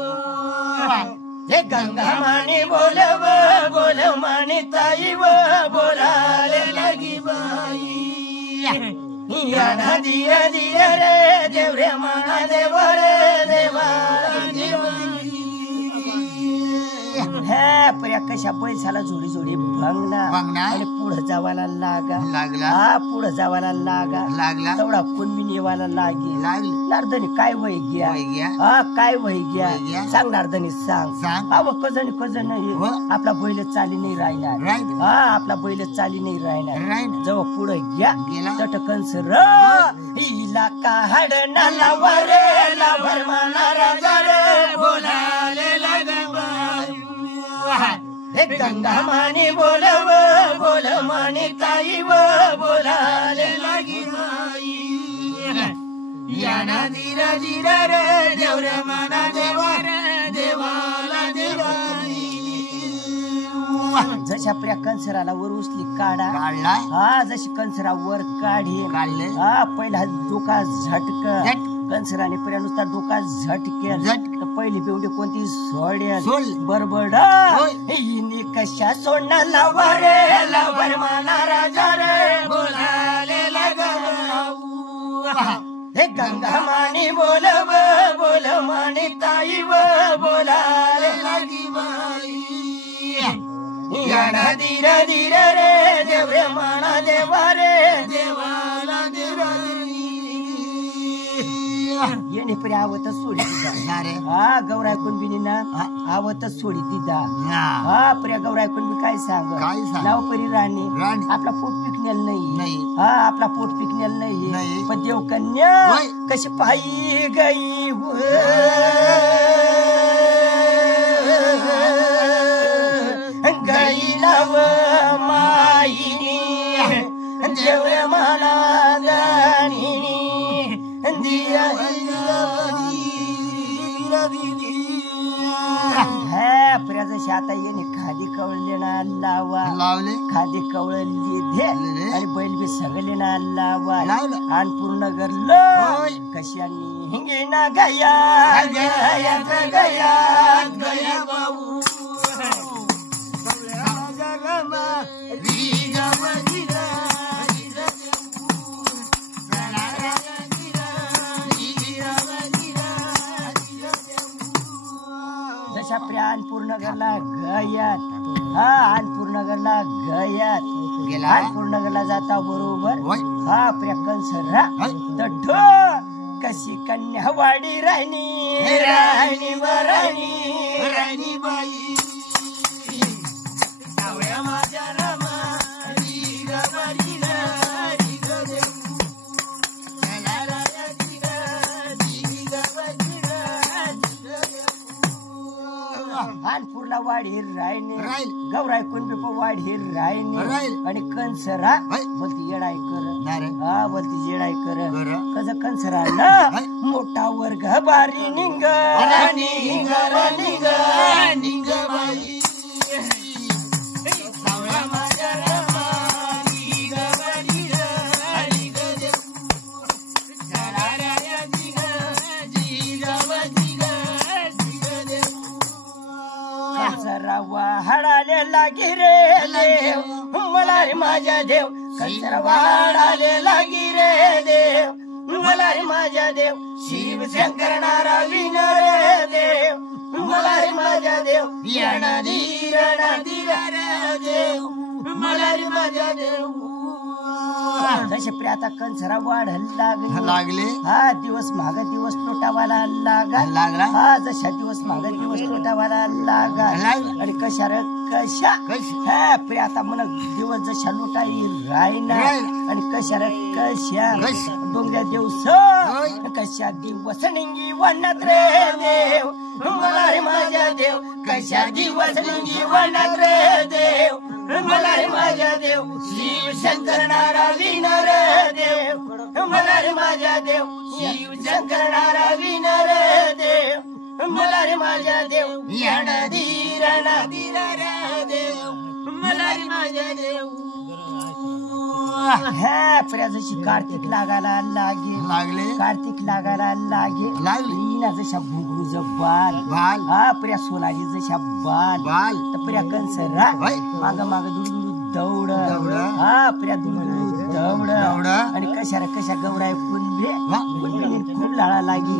हे गंगा मानी बोलव बोलव मानी ताई व बोलाले लगी बाई याना धीर धीर रे देवरे माना देव रे देवा हे पर्या कशा पैशाला जोडी जोडी भंगना आणि पुढे जावायला लागला हा पुढे जावायला लागला तेवढा कुणबी नेवायला नारदनी काय वय घ्या हा काय वय घ्या सांग नारदनी सांग अव कजन आपला बैल चाली नाही राहणार हा आपला बैल चाली नाही राहणार जेव्हा पुढे घ्या तटकन सर इला काढ नाला वरेला भरमाना राजा रे बोलाले हे गंगा माने बोलव बोल माने ताई व बोलाले लागी याना धीरा धीरा रे देवर माना देवा रे देवाला देवाई जशा प्रिया कंसराला वर उचली काढा हा जशी कंसरा वर काढले हा पहिला डोका झटक कंसराने पर्या नुसता डोका झटकेल तर पहिली बेवडी कोणती सोडेल बरबड हिनी कशा सोडणार लावर माना राजा रे बोलाले हे गंगा माने बोलव बोल माने ताई व बोलाले लागी बाई याना धीरा धीरा रे देवरे माना देवा रे देवाला देवा येणे परी आवतच सोडी दिदा हा गौराय कुणबीनी ना आवतच सोडी दिदा हा पर्या गौराय कुणबी काय सांग नाव परी राणी आपला पोट पिकनेल नाही हा आपला पोट पिकनेल नाही पण देव कन्या कशी पायी गई गई नव माईनी देव माना दानिनी पर्या जशी आता येणे खादी कवळले ना लावले खादी कवळली दे आणि बैल बी सगळे ना लावा आणि पूर्ण गरलं कशानी हिंगे ना गया गया बाबू जशा प्रिया अन्नपूर्णगरला गयात हा अन्नपूर्णगरला गयात अन्नपूर्णगरला जाता बरोबर हा प्रिया कंसरा तर कशी कन्यावाडी राणी बाई पूर्णा वाढी रायने गौराय कुणबी वाढी रायने आणि कंसरा बोलती येडाय कर हा बोलती येडाय कर कस कंसरा ना मोठा वर्ग बारी निंग बाई वाढाले लागी रे देव मला रे माझ्या देव कंसरा वाढाले लागी रे देव मला रे माझ्या देव शिव शंकर नारायण रे देव मला रे माझ्या देव येणा धीरा रे देव मला रे माझ्या देव जसे प्रिया आता कंसरा वाढायला लागले हा दिवस माग दिवस लोटावाला लागला हा जशा दिवस माग दिवस लोटावाला लागला आणि कशा रे कशा हा प्रिया आता मन दिवस जशा लोटाई रायना आणि कशा रे कशा डोंगऱ्या दिवस कशा दिवस निंगी वनात रे देव मला रे माझ्या देव कशा दिवस निंगी वनात रे देव मला रे माझ्या देव शिव शंकर नारायण रे देव मला रे माझ्या देव शिव शंकर नारायण रे देव मला रे माझ्या देव येणा धीरा रे देव मला रे माझ्या देव ह्या पर्या जशी कार्तिक लागायला लागले कार्तिक लागायला लागली ना जशा घुंगरूज बाल हा पर्या सोनाली जशा बाल तर पर्या कंसरा माग दुडू दौड हा पर्या दुडू दौड आणि कशा कशा गौराय कुणबी खूप लाळा लागी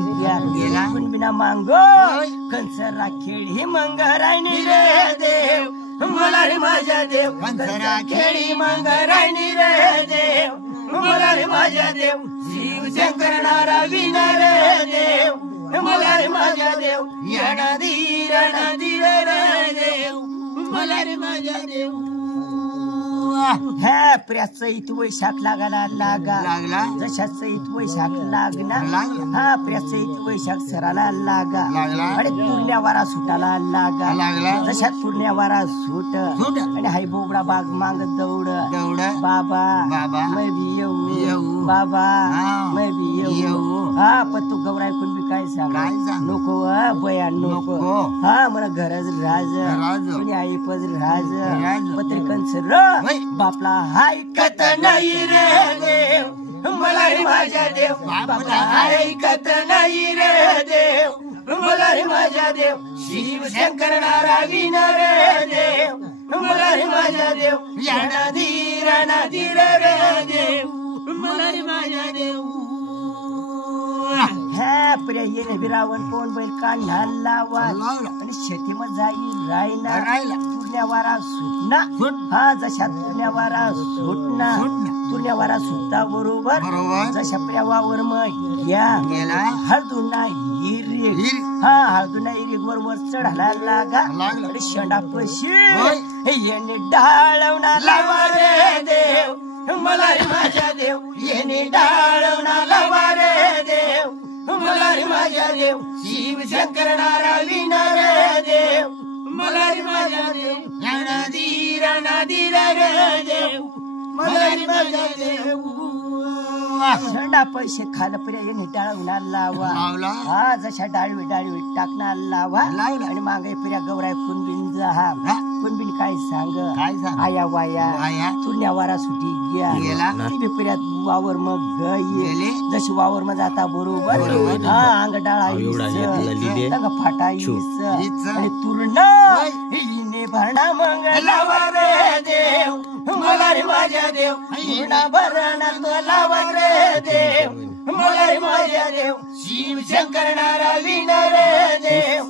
कुणबीना मांग कंसरा खेळी मंगरायनी रे देव मला रे माझ्या देव कंसरा खेळी मंगरायनी रे देव मला रे माझ्या देव शिव शंकर नारायण रे देव मला रे माझ्या देव याना धीर रे देव मला रे माझ्या देव ह्या प्र्याच इत वैशाख लागायला लागला जशा चैत वैशाख लागला हा प्र्याच इत वैशाख सराला लागा आणि पूर्ण्या वारा सुटाला लागला जशात पूर्ण्या वारा सुट आणि हाय बोबडा बाग मांग दौड बाबा मैं भी येऊ बाबा मैं भी येऊ हा पण तू गौराय कुणबी काय सांग नको बया नको हा मला घरच राज कोणी आई पज राज पत्रिकांच र बापला ऐकत नाही रे देव मला रे माझ्या देव बापला ऐकत नाही रे देव मला रे माझ्या देव शिव शंकर नारायण रे देव मला रे माझ्या देव याना धीर रे देव मला रे माझ्या देव ह्या प्रिया येणे बिरावण कोण बैल काढला लावा आणि शेतीमध्ये जाईल रायना तुरण्या वारा सुटना हा जशा तुरण्या वारा सुटना तुरण्या वारा सुटता बरोबर जशा प्रिया वावर मग गेला हळदुना हिरी हा हळदुना हिरी वर चढायला लागा शेंडा पशी येणे डाळवणा लावा रे देव मला रे माझ्या देव येणे डाळवणा लावा रे देव मला रे माझ्या देव शिव शंकर नारायण रे देव मला रे माझ्या देव याना धीर रे देव मला रे माझ्या देव शेंडा पैसे खाल पर्या येणे डाळवणार लावा हा जशा डाळवी टाकणार लावा आणि मागे पर्या गौराय कुणबीन जहा कुणबीन काय सांग आया वाया तुरण्या वारा सुटी गेला ती पर्यात वावर मग गेले जशी वावर मग जाता बरोबर हा अंग डाळा फाटा आणि तुरणा भरणा मग लावा रे देव मला रे माझ्या देव पूर्णा भरणा लावा रे देव मला रे माझ्या देव शिव शंकर नारायण रे देव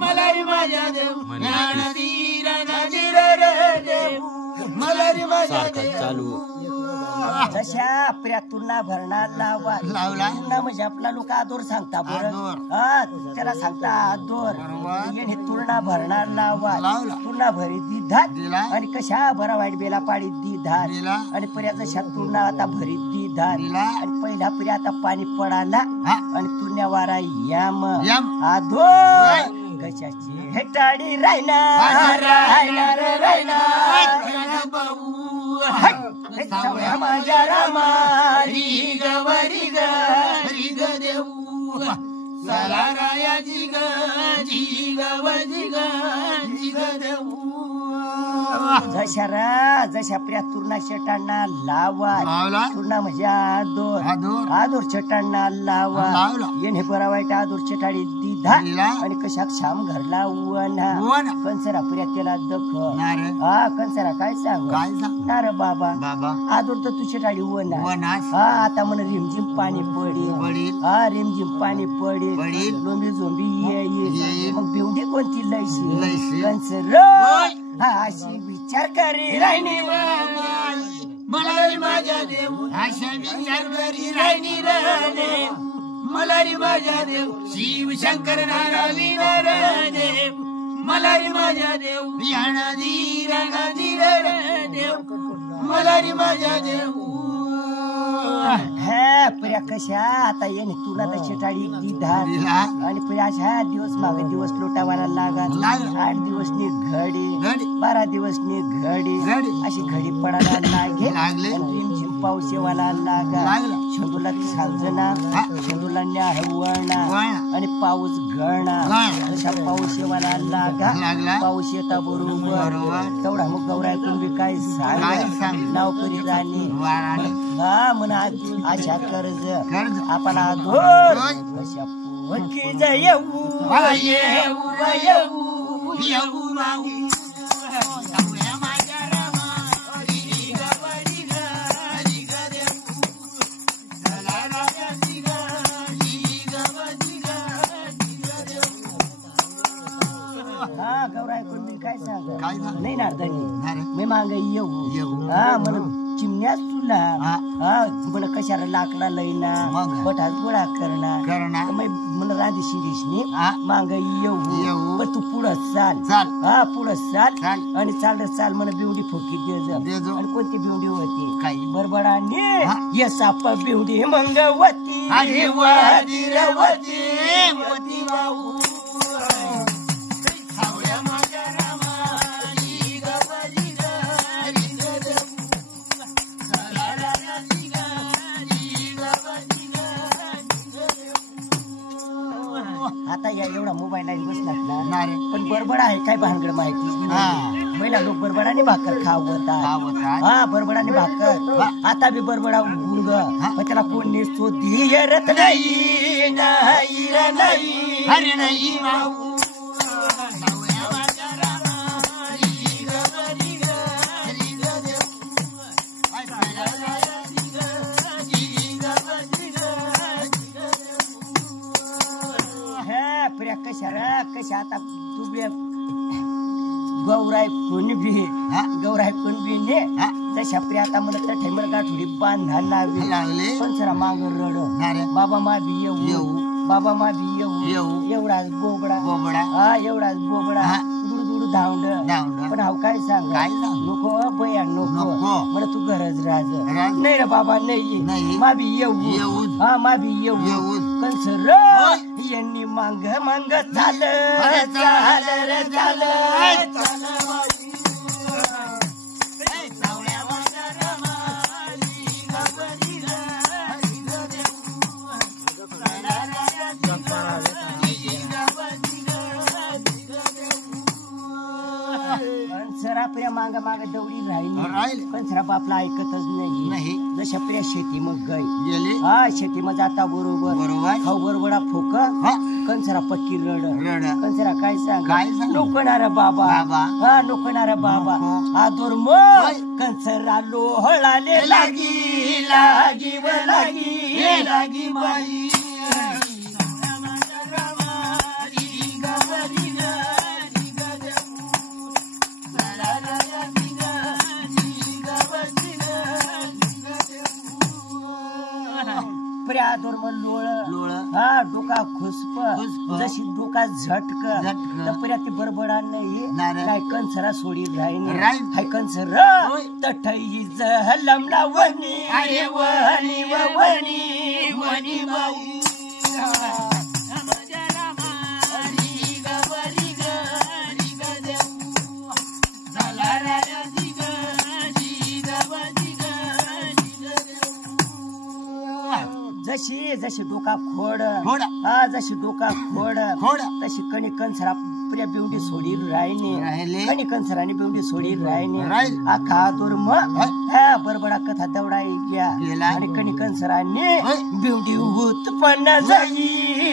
मला रे माझ्या देव याना धीर रे देव मला रे माझ्या देव जशा प्रिया तुरणा भरणा लावा तुरणा म्हणजे आपला लोक आदोर सांगता बरं हा त्याला सांगता आदोर येणे तुरणा भरणार लावा तुरणा भरी दिधात आणि कशा भरा वाईट बेला पाडी दिधात आणि पर्या जशा तुरणा आता भरी दिधात आणि पहिला पर्या आता पाणी पडाला आणि तुरण्या वारा याम आदोर कशाची हेटाडी रायना माझ्या रामा री ग देऊ साला राया जी ग देऊ जशा प्रिया तुरणा शेटांना लावा तुरणा म्हणजे आदोर शेटांना लावा येणे बरा वाईट आदोर शेटाडी दिधा आणि कशा शाम घरला वना कंसरा प्रिया त्याला दख हा कंसरा काय सांग नार बाबा आदोर तर तू शेटाडी वना हा आता म्हण रिमझिम पाणी पडेल हा रिमझिम पाणी पडेल लोंबी झोंबी ये मग बेवडी कोणती लयशी कंसर हा अशी विचार करी राहिनी मला रे माझ्या देव अशा विचार करी राहिनी रे देव मला रे माझ्या देव शिव शंकर नारायण रे देव मला रे माझ्या देव याना धीर रे देव मला रे माझ्या देव ह्या पर्या कशा आता येणे तुला तर शेटाडी दिधार आणि पर्या अशा दिवस मागे दिवस लोटावाला लागला 8 दिवस नी घडी 12 दिवस नी घडी अशी घडी पडायला लागले रिमझिम पाऊस येवाला लागला शेंदूला सांजना शेंदूला न्याहवणा आणि पाऊस गळणा अशा पाऊस येवाला लागला पाऊस येता बरोबर तेवढा मग गौराय कुणबी काय सांग नाव करी राणी हा म्हणा आशा कर्ज आपण आदोर अशा पोकी येऊ मांग येऊ हा म्हण चिमण्यास तुला हा म्हण कशाला लाकडा लईना पठात गोळा करणार म्हण राधी शिंगीशनी मांग येऊ पण तू पुढं चाल हा पुढं चाल आणि चाल म्हण बिवडी फुकी दे आणि कोणती बिवडी होती काही बरबडाने ये साप बिवडी मंगवती आता या एवढा मोबाईल लाईन बसलात ना पण बडबड आहे काय भानगड माहिती पहिला लोक बडबडाने भाकर खावतात हा बडबडाने भाकर आता बी बडबडा गुंग पण त्याला कोण नेसतो धीरत नाही कशा आता तुबे गौराय कुणबी ने तशा प्रियाता म्हणत ठेमर गाठुडी बांधा लागले पण सरा माग रड बाबा मा भी येऊ बाबा मा भी येऊ एवढाच बोबडा हा एवढाच बोबडा दूर धावंड पण हाव काय सांग नको बया नको म्हण तू गरज राज नाही रे बाबा नाही मा भी येऊ हा मा भी येऊ कंसर यांनी मांग झालं सराप्रिया माग दौडी राहील पण सरा बापला ऐकतच नाही जशा प्रिया शेती मग गई हा शेती मग जाता बरोबर खाऊ बरोबरा फोक कंसरा पक्की रड कंसरा काय सांग नोकणारा बाबा हा नोकणारा बाबा आदोर मग कंसरा लोहळाले लागी बाई लोळ हा डोका खुसप जशी डोका झटक तपर्या ती बरबडा नाही काय कंसरा सोडी राहील हाय कंसर तठई जहलमला वनी बाई जशी डोका खोड हा जशी डोका खोड तशी कणी कंसरा प्रिया बिवडी सोडी राहिने कणी कंसराने बिवडी सोडी राहिने आखा दोर मग बरबडा कथा दौडाई गया आणि कणी कंसराने बिवडी होत पण जाई